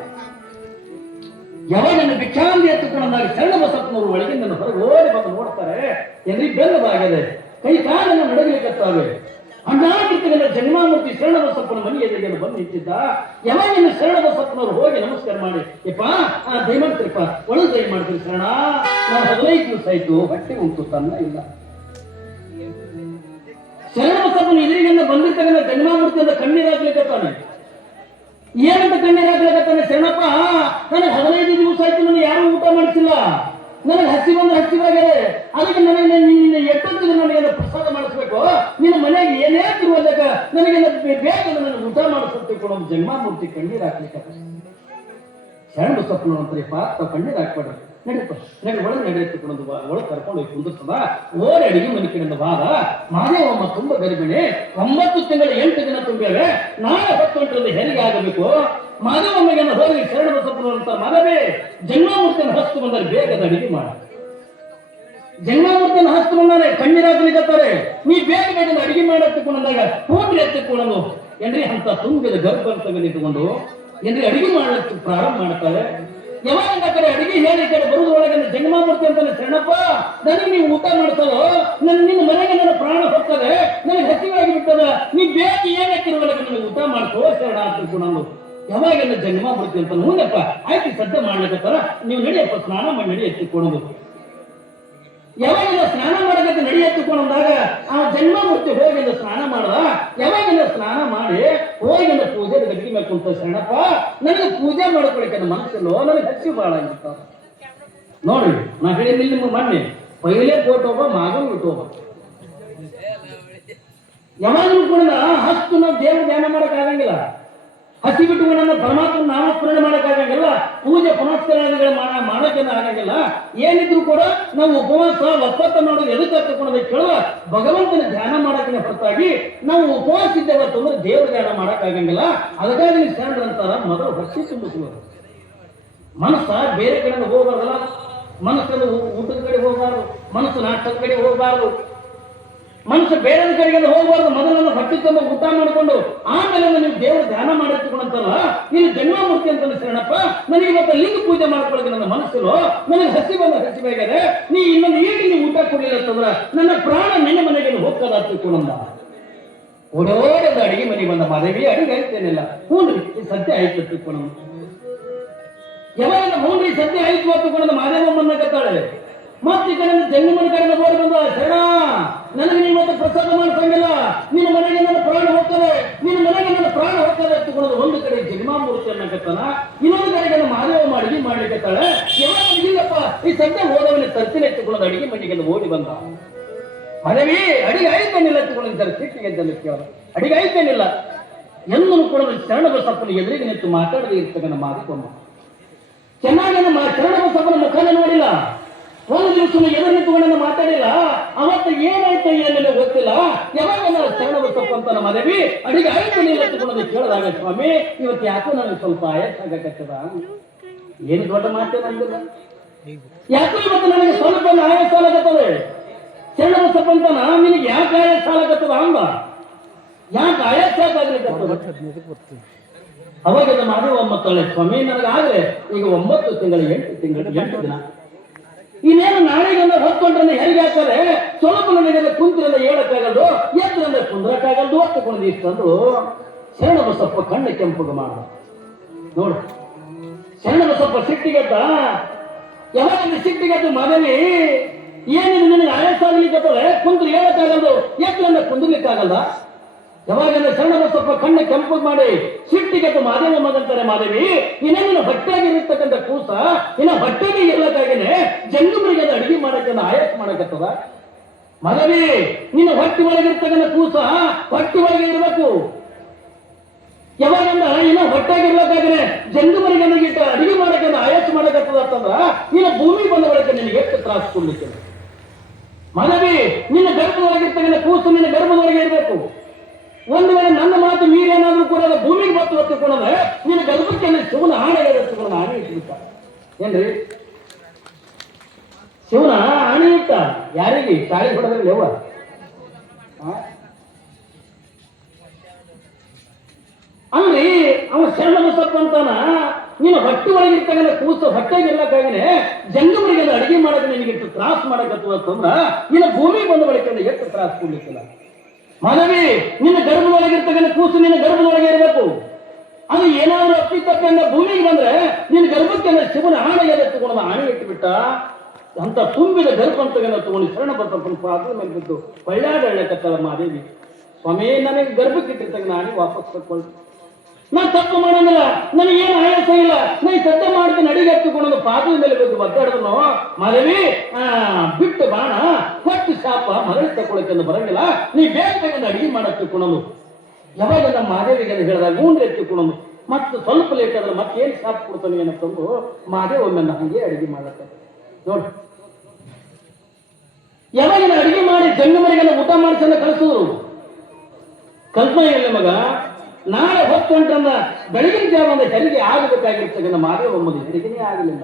ಯಾವಾಗ ನನ್ನ ಭಿಕ್ಷಾಂದಿ ಎತ್ತುಕೊಂಡಾಗ ಶರಣ ಬಸಪ್ಪನವರು ಒಳಗಿಂದ ಹೊರಗೆ ಓಡಿ ಬಂದು ನೋಡ್ತಾರೆ. ಎದುರಿಗೆ ಬೆಲ್ಲವಾಗಿದೆ, ಕೈ ಕಾಲನ್ನು ನಡಗಲಿಕ್ಕತ್ತಾವೆ. ಹಣ್ಣಾಗಿರ್ತಕ್ಕಂಥ ಜಂಗಮಾಮೂರ್ತಿ ಶರಣ ಬಸಪ್ಪನ ಮನೆ ಎದುರಿಗೆ ಬಂದು ನಿಂತಿದ್ದ. ಯಾವಾಗ ಶರಣ ಬಸಪ್ಪನವರು ಹೋಗಿ ನಮಸ್ಕಾರ ಮಾಡಿ, ಯಪ್ಪ ದಯಮಾಡ್ತಿರಪ್ಪ ಒಳಗೆ ದಯ ಮಾಡ್ತೀರಿ ಶರಣ, ನಾನು 15 ದಿವಸ ಆಯ್ತು, ಹೊಟ್ಟೆ ಉಂಟು, ತನ್ನ ಇಲ್ಲ. ಶರಣ ಬಸಪ್ಪನ ಎದುರಿಗೆಲ್ಲ ಬಂದಿರ್ತಕ್ಕಂಥ ಜಂಗಮಾಮೂರ್ತಿ ಅಂತ ಕಣ್ಣೀರಾಗ್ಲಿಕ್ಕತ್ತಾನೆ. ಏನಂತ ಕಣ್ಣೀರಾಗ್ಲಿಕ್ಕತ್ತಾನೆ? ಶರಣಪ್ಪ, ನನಗೆ 15 ದಿವಸ ಆಯ್ತು, ನನಗೆ ಯಾರು ಊಟ ಮಾಡಿಸಿಲ್ಲ, ನನಗೆ ಹಸಿವಾಗಿದೆ, ಅದಕ್ಕೆ ನನಗೆ ನಿನ್ನ ಎಷ್ಟೊತ್ತಿಗೆ ನನಗೆ ಪ್ರಸಾದ ಮಾಡಿಸ್ಬೇಕು, ನಿನ್ನ ಮನೆಗೆ ಏನೇ ತಿರುವುದಕ್ಕೆ ನನಗೆ ಬೇಗ ನನಗೆ ಊಟ ಮಾಡಿಸ್ಬೇಕು. ನಮ್ಮ ಜಂಗಮಾಮೂರ್ತಿ ಕಣ್ಣೀರು ಹಾಕ್ಲಿಕ್ಕೆ ಶರಣ ಬಸಪ್ಪನಂತ್ರಿಪ್ಪ ತಾವು ಕಣ್ಣೀರು ಹಾಕ್ಬೇಡ್ರಿ, ನಡೀಪ ಒಳಗೆ ನಡೆಯುತ್ತಿಕೊಂಡು ಒಳಗೆ ಕರ್ಕೊಂಡು ಹೋಗಿ ಕುಂದಿರ್ತದ. ಓರೆ ಅಡಿಗೆ ಮನೆ ಕಡೆಯಿಂದ ಬಾದ. ಮಾದೇವಮ್ಮ ತುಂಬ ಗರ್ಭಿಣಿ, 9 ತಿಂಗಳ 8 ದಿನ ತುಂಬ್ಯಾವೆ, ನಾಳೆ 10 ಹೆರಿಗೆ ಆಗಬೇಕು. ಮಾದೇವಮ್ಮಗೆ ಹೋಗಿ ಶರಣ ಬಸಪ್ಪನಂತ ಮನವೇ ಜಂಗಮಾಮೂರ್ತಿಯನ್ನು ಹಸ್ತು ಬಂದರೆ ಬೇಗದ ಅಡಿಗೆ ಮಾಡ. ಜಂಗಮಾಮೂರ್ತಿಯನ್ನು ಹಸ್ತು ಬಂದಾನೆ, ಕಣ್ಣೀರಾಗಲಿಕ್ಕತ್ತಾರೆ. ನೀ ಬೇಗ ಬೇಗದ ಅಡಿಗೆ ಮಾಡತ್ತಿಕೊಂಡಾಗ ಹೋಗ್ಲಿ ಎತ್ತಿಕೊಳ್ಳಲು ಏನ್ರಿ ಅಂತ ತುಂಬಿದ ಗರ್ಭ ನಿಂತುಕೊಂಡು ಏನ್ರಿ ಅಡಿಗೆ ಮಾಡಲಿಕ್ಕೆ ಪ್ರಾರಂಭ ಮಾಡ್ತಾರೆ. ಯಾವಾಗ ಕಡೆ ಅಡಿಗೆ ಹೇಳಿ ಕಡೆ ಬರುವುದೊಳಗೆ ಜಂಗಮಾಮೂರ್ತಿ ಅಂತಾನೆ, ಶರಣಪ್ಪ ನನಗೆ ನೀವು ಊಟ ಮಾಡ್ತಾರೋ, ನಿನ್ನ ಮನೆಗೆ ನನ್ನ ಪ್ರಾಣ ಹೋಗ್ತದೆ, ನನಗೆ ಹಸಿವಾಗಿ ಬಿಟ್ಟದ, ನೀ ಬೇಗ ಏನಕ್ಕಿರುವೊಳಗೆ ನನಗೆ ಊಟ ಮಾಡ್ತೋ ಶರಣ ಅಂತ ಯಾವಾಗೆಲ್ಲ ಜಂಗಮಾಮೂರ್ತಿ ಅಂತ ಹೂನಪ್ಪ ಆಯ್ತು ಸದ್ಯ ಮಾಡ್ಲಿಕ್ಕತ್ತಾರ, ನೀವು ನಡಿಯಪ್ಪ ಸ್ನಾನ ಮಾಡಿ ನಡಿ ಎತ್ತಿಕೊಳ್ಳೋದು. ಯಾವಾಗಿಂದ ಸ್ನಾನ ಮಾಡಕ್ಕೆ ನಡೆಯತ್ತುಕೊಂಡಾಗ ಆ ಜನ್ಮ ಮೂರ್ತಿ ಹೋಗಿಂದ ಸ್ನಾನ ಮಾಡ್ದ. ಯಾವಾಗಿಂದ ಸ್ನಾನ ಮಾಡಿ ಹೋಗಿಂದ ಪೂಜೆ ಗಟ್ಟಿ ಮೇಲೆ ಕುಂತ ಶರಣಪ್ಪ ನನಗೆ ಪೂಜೆ ಮಾಡ್ಕೊಳಕ್ಕೆ ಮನಸ್ಸಿಲ್ಲೋ, ನನಗೆ ಹಚ್ಚಿ ಬಾಳ ಆಗಿರ್ತಾವ ನೋಡ್ರಿ. ನಾ ಹೇಳಿದ್ದಿಲ್ಲ ನಿಮ್ಮ ಮೊನ್ನೆ, ಪೈಲೇ ಕೊಟ್ಟು ಹೋಗ ಮಾಗಲ್ ಬಿಟ್ಟು ಹೋಗ. ಯಾವಾಗಲೂ ಕೂಡ ಹಸ್ತು ನಾವು ದೇವ್ರ ಧ್ಯಾನ ಮಾಡಕ್ ಆಗಂಗಿಲ್ಲ, ಹಸಿ ಬಿಟ್ಟುಕೊಂಡ ಪರಮಾತ್ಮ ನಾಮಸ್ಮರಣೆ ಮಾಡಕ್ ಆಗಂಗಿಲ್ಲ, ಪೂಜೆ ಪುನಸ್ಕಾರಗಳು ಮಾಡಕ್ಕೆ ಆಗಂಗಿಲ್ಲ. ಏನಿದ್ರು ಕೂಡ ನಾವು ಉಪವಾಸ ಒಪ್ಪತ್ತ ಮಾಡೋದು ಎದಕ್ಕೆ ತಕ್ಕೊಳ್ಳೋದು ಕೇಳುವ ಭಗವಂತನ ಧ್ಯಾನ ಮಾಡಕ್ಕಿನ ಹೊರತಾಗಿ ನಾವು ಉಪವಾಸ ಇದ್ದೇವೆ ಅಂತಂದ್ರೆ ದೇವ್ರ ಧ್ಯಾನ ಮಾಡಕ್ ಆಗಂಗಿಲ್ಲ. ಅದಕ್ಕಾಗಿ ನೀವು ಶರಣರು ಅಂತಾರ ಮೊದಲು ಹೊಟ್ಟೆ ತುಂಬಿಸುವುದು. ಮನಸ್ಸ ಬೇರೆ ಕಡೆ ಹೋಗಬಾರ್ದಲ್ಲ, ಮನಸ್ಸನ್ನು ಊಟದ ಕಡೆ ಹೋಗಬಾರ್ದು, ಮನಸ್ಸು ನಾಟಕದ ಕಡೆ ಹೋಗಬಾರ್ದು, ಮನಸ್ಸು ಬೇರೆ ಕಡೆಗೆ ಹೋಗಬಾರ್ದು. ಮೊದಲನ್ನು ಹೊಟ್ಟೆ ತುಂಬ ಊಟ ಮಾಡಿಕೊಂಡು ಆಮೇಲೆ ನೀವು ದೇವರ ಧ್ಯಾನ ಮಾಡಿರ್ತಕ್ಕಂತಲ್ಲ. ನೀನು ಜನ್ಮಮೂರ್ತಿ ಅಂತ ಶರಣಪ್ಪ ನನಗೆ ಇವತ್ತು ಲಿಂಗ ಪೂಜೆ ಮಾಡ್ಕೊಳ್ಳೋಕೆ ನನ್ನ ಮನಸ್ಸು ನನಗೆ ಹಸಿವಾಗಿದೆ. ನೀ ಇನ್ನೊಂದು ಈಗ ನೀವು ಊಟ ಕೊಡಲಿಲ್ಲ ಅಂತಂದ್ರ ನನ್ನ ಪ್ರಾಣ ನಿನ್ನ ಮನೆಗೆ ಹೋಗ್ತದ ತಿಳ್ಕೊಂಡ ಓಡೋಡದ ಅಡಿಗೆ ಮನೆಗೆ ಬಂದ ಮಾದೇವಿ ಅಡಿಗೆ ಆಯ್ತೇನಿಲ್ಲ. ಹ್ಞೂನ್ರಿ ಈ ಸದ್ಯ ಆಯ್ತು ತಿಳ್ಕೊಂಡ ಯಾವಾಗ ಹ್ಞೂನ್ರಿ ಸದ್ಯ ಆಯ್ತು ಅಂತಕೊಂಡ ಮಾದೇವಮ್ಮನ್ನ ಕತ್ತಾಳೆ. ಮತ್ತೆ ಈ ಕಡೆ ಜಂಗಮನ ಕಡೆಯಿಂದ ಬೋರ್ ಬಂದ ಶರಣ ನನಗೆ ನೀವತ್ತು ಪ್ರಸಾದ ಮಾಡ್ಸಂಗಿಲ್ಲ, ನಿನ್ನ ಮನೆಗೆ ನನ್ನ ಪ್ರಾಣ ಹೋಗ್ತದೆ, ನಿನ್ನ ಮನೆಗೆ ನನ್ನ ಪ್ರಾಣ ಹೋಗ್ತದೆ ಎತ್ತುಕೊಳ್ಳೋದು. ಒಂದು ಕಡೆ ಜಗಮಾಮೂರ್ತಿಯನ್ನ ಕತ್ತನ, ಇನ್ನೊಂದು ಕಡೆಗೆ ಮಾದೇವ ಅಡಿಗೆ ಮಾಡ್ಲಿಕ್ಕತ್ತಾಳೆ. ಯಾವಾಗ ಇಲ್ಲಪ್ಪ ಈ ಸದ್ಯ ಹೋದವನ್ನ ತರ್ತಿನ ಎತ್ತುಕೊಳ್ಳೋದು ಅಡಿಗೆ ಮನೆಗೆ ಓಡಿ ಬಂದ. ಮನೆವಿ ಅಡಿಗೆ ಆಯ್ತೇನಿಲ್ಲ ಎತ್ತುಕೊಂಡಿದ್ದಾರೆ ಸಿಟ್ಟಿಗೆ ಕೇಳ ಅಡಿಗೆ ಆಯ್ತೇನಿಲ್ಲ ಎಂದು ಕೂಡ ಶರಣ ಬಸಪ್ಪನ ಎದುರಿಗೆ ನಿಂತು ಮಾತಾಡದೆ ಇರ್ತಕ್ಕಂಥ ಮಾದಿಕೊಂಡ. ಚೆನ್ನಾಗಿ ಶರಣ ಬಸಪ್ಪನ ಮುಖಾನ ನೋಡಿಲ್ಲ, ಒಂದು ದಿವಸ ಎದುರು ನಿಂತುಕೊಂಡ ಮಾತಾಡಿಲ್ಲ. ಅವತ್ತು ಏನಾಯ್ತು ಏನೆಲ್ಲ ಗೊತ್ತಿಲ್ಲ. ಯಾವಾಗ ಶರಣ ಬಸಪ್ಪ ಅಂತ ನಮ್ಮ ಮದುವೆ ಅಡಿಗೆ ಆಯ್ತೇನಿಲ್ಲ ಎತ್ತುಕೊಳ್ಳೋದು ಕೇಳಿದಾಗ ಸ್ವಾಮಿ ಇವತ್ತು ಯಾಕೋ ನನಗೆ ಸ್ವಲ್ಪ ಆಯಾಸ ಆಗಕತ್ತದ. ಏನು ದೊಡ್ಡ ಮಾತೇ ಬಂದಿಲ್ಲ, ಯಾಕೋ ಇವತ್ತು ನನಗೆ ಸ್ವಲ್ಪ ಆಯಾಸ ಆಗತ್ತವೆ. ಶರಣ ಬಸಪ್ಪ ಅಂತಾನ ನಿನಗೆ ಯಾಕೆ ಆಯಾಸ ಆಗತ್ತದ ಹಂಗ, ಯಾಕೆ ಆಯಾಸ ಆಗ್ಲಿಕ್ಕತ್ತದ. ಅವಾಗ ಮಾದೇವ ಮತ್ತಳೆ ಸ್ವಾಮಿ ನನಗಾದ್ರೆ ಈಗ 9 ತಿಂಗಳು 8 ದಿನ ಇನ್ನೇನು ನಾಳೆಗೆಲ್ಲ ಹೊತ್ಕೊಂಡ್ರೆ ಹೆರಿಗೆ ಹಾಕ್ತಾರೆ. ಸ್ವಲ್ಪ ನನಗೆ ಕುಂತ್ರಿಂದ ಹೇಳಕ್ಕಾಗಲ್ದು, ಎತ್ತರಿಂದ ಕುಂದ್ರಕ್ಕಾಗಲ್ದು ಹೊತ್ತುಕೊಂಡು ಇಷ್ಟಂದ್ರು ಶರಣ ಬಸಪ್ಪ ಕಣ್ಣು ಕೆಂಪುಗ ಮಾಡ ನೋಡು. ಶರಣ ಬಸಪ್ಪ ಸಿಟ್ಟಿಗೆದ್ದ. ಯಾವಾಗ ಸಿಟ್ಟಿಗೆದ್ದು ಮಗನೇ ಏನಿದೆ ನಿನಗೆ ಆಯಾಸ ಆಗ್ಲಿಕ್ಕತ್ತವೆ, ಕುಂತ್ರು ಹೇಳಕ್ಕಾಗಲ್ದು, ಎತ್ತರಿಂದ ಕುಂದ್ರಲಿಕ್ಕಾಗಲ್ಲ. ಯಾವಾಗ ಶರಣ ಬಸಪ್ಪ ಕಣ್ಣು ಕೆಂಪು ಮಾಡಿ ಸಿಟ್ಟಿಗೆದ್ದು ಮಾದೇವ ಮಗಂತಾರೆ ಮಾದೇವಿ ಇನ್ನೇನು ಹೊಟ್ಟೆಗೆ ಇರತಕ್ಕಂಥ ಕೂಸ ಇನ್ನ ಹೊಟ್ಟೆಗೆ ಇರ್ಲಕ್ಕಾಗೇನೆ ಜಂಗಮರಿಗೆ ಅದು ಅಡಿಗೆ ಮಾಡಕ್ಕೆ ಆಯಾಸ ಮಾಡಕತ್ತದ. ಮಾದೇವಿ ನಿನ್ನ ಹೊಟ್ಟೆ ಒಳಗಿರ್ತಕ್ಕಂಥ ಕೂಸ ಹೊಟ್ಟೆ ಒಳಗೆ ಇರಬೇಕು. ಯಾವಾಗಂದ ಇನ್ನ ಹೊಟ್ಟೆಗೆ ಇರ್ಲಕ್ಕಾಗೇನೆ ಜಂಗಮರಿಗೆ ಇಟ್ಟು ಅಡಿಗೆ ಮಾಡಕ್ಕೆ ಆಯಾಸ ಮಾಡಕತ್ತದ ಅಂತಂದ್ರ ಇನ್ನು ಭೂಮಿ ಬಂದ ಒಳಗೆ ನಿನಗೆ ಎಷ್ಟು ತ್ರಾಸ ಕೊಡ್ಲಿಕ್ಕೆ. ಮಾದೇವಿ ನಿನ್ನ ಗರ್ಭದೊಳಗಿರ್ತಕ್ಕಂಥ ಕೂಸು ನಿನ್ನ ಗರ್ಭದೊಳಗೆ ಇರಬೇಕು. ಒಂದು ವೇಳೆ ನನ್ನ ಮಾತು ಮೀರೇನಾದ್ರೂ ಕೂಡ ಭೂಮಿಗೆ ಬತ್ತು ಹೊತ್ತುಕೊಂಡ್ರೆ ನಿನ್ನ ಗರ್ಭಕ್ಕೆ ಶಿವನ ಆಣೆಗೆ ಎತ್ತುಕೊಂಡು ಆಣೆ ಇಟ್ಬಿಟ್ಟ. ಏನ್ರಿ ಶಿವನ ಆಣೆ ಇಟ್ಟ ಯಾರಿಗೆ ತಾಳಿ ಹೊಡೆದ್ರಲ್ಲಿ ಯವ್ವ ಅಲ್ರಿ ಅವ ಶರಣ ಬಸಪ್ಪ ಅಂತಾನ ನೀನು ಹೊಟ್ಟೆ ಒಳಗಿರ್ತಕ್ಕಂಥ ಕೂಸು ಹೊಟ್ಟೆಗೆ ಇರ್ಲಕ್ಕಾಗನೆ ಜಂಗಮರಿಗೆ ಅಡಿಗೆ ಮಾಡಕ್ಕೆ ನಿನಗೆ ಎಷ್ಟು ತ್ರಾಸ ಮಾಡಕತ್ತು ಅಂತಂದ್ರ ನಿನ್ನ ಭೂಮಿಗೆ ಬಂದ ಬಳಿಕ ಎಷ್ಟು ತ್ರಾಸ ಕೊಡ್ಲಿಕ್ಕಿಲ್ಲ. ಮಾನವಿ ನಿನ್ನ ಗರ್ಭದೊಳಗಿರ್ತಕ್ಕಂಥ ಕೂಸು ನಿನ್ನ ಗರ್ಭದೊಳಗೆ ಇರಬೇಕು. ಅದು ಏನಾದ್ರೂ ಅಪ್ಪಿತಪ್ಪಿಂದ ಭೂಮಿಗೆ ಬಂದ್ರೆ ನಿನ್ನ ಗರ್ಭಕ್ಕೆ ಶಿವನ ಆಣೆಗೆ ಎತ್ತುಕೊಂಡು ಆಣೆ ಇಟ್ಟುಬಿಟ್ಟ. ಅಂತ ತುಂಬಿದ ಗರ್ಭ ಅಂತ ತಗೊಂಡು ಶರಣ ಬಸಪ್ಪನ ಪಾದ ಮೇಲೆ ಬಿದ್ದು ಪಳ್ಳಾಡ ಹೇಳಕತ್ತಲ್ಲ ಮಾದೇವಿ ಸ್ವಾಮಿ ನನಗೆ ಗರ್ಭಕ್ಕೆ ಇಟ್ಟಿರ್ತಕ್ಕಂಥ ಆಣೆ ವಾಪಸ್ ತಕ್ಕೊಳ್ಳಿ. ನಾನು ತಪ್ಪು ಮಾಡಂಗಿಲ್ಲ, ನನಗೇನು ಆಯಾಸ ಇಲ್ಲ, ನಾನು ಸದ್ಯ ಮಾಡ್ತೀನಿ ಅಡಿಗೆ ಹತ್ತುಕೊಂಡು ಪಾದದ ಮೇಲೆ ಬಿದ್ದು ಒದ್ದಾಡಿದ್ರು ಮಾದೇವಿ ಬಿಟ್ಟು ಬಾಣ ಕೊಟ್ಟು ಶಾಪ ಮರಳಿ ತಗೊಳಕ್ಕೆ ಬರಂಗಿಲ್ಲ, ನೀ ಬೇಗ ಬೇಗ ಅಡಿಗೆ ಮಾಡಕ್ ತಿಳ್ಕೊಳೋದು. ಯಾವಾಗ ನಮ್ಮ ಮಾದೇವಿಗೆ ಹೇಳಿದಾಗ ಗೂಂಡ್ರೆ ಎತ್ತಿಕೊಳ್ಳೋದು ಮತ್ತೆ ಸ್ವಲ್ಪ ಲೇಟ್ ಆದ್ರೆ ಮತ್ತೇನು ಶಾಪ ಕೊಡ್ತಾನೆ ಏನಂತಂದು ಮಾದೇವ ಒಮ್ಮೆ ಹಂಗೆ ಅಡಿಗೆ ಮಾಡತ್ತೆ ನೋಡಿ. ಯಾವಾಗ ಅಡಿಗೆ ಮಾಡಿ ಜಂಗಮರಿಗೆಲ್ಲ ಊಟ ಮಾಡಿಸಲ್ಲ ಕಳಿಸಿದ್ರು. ಕಲ್ಪನೆ ಇಲ್ಲ ಮಗ, ನಾಳೆ ಹೊತ್ತೊಂಟ್ರಂದ ಬೆಳಗಿನ ಜಾವ ಹೆರಿಗೆ ಆಗಬೇಕಾಗಿರ್ತಕ್ಕಂಥ ಮಾದೇವ ಒಮ್ಮದು ಹೆರಿಗೆನೇ ಆಗಲಿಲ್ಲ,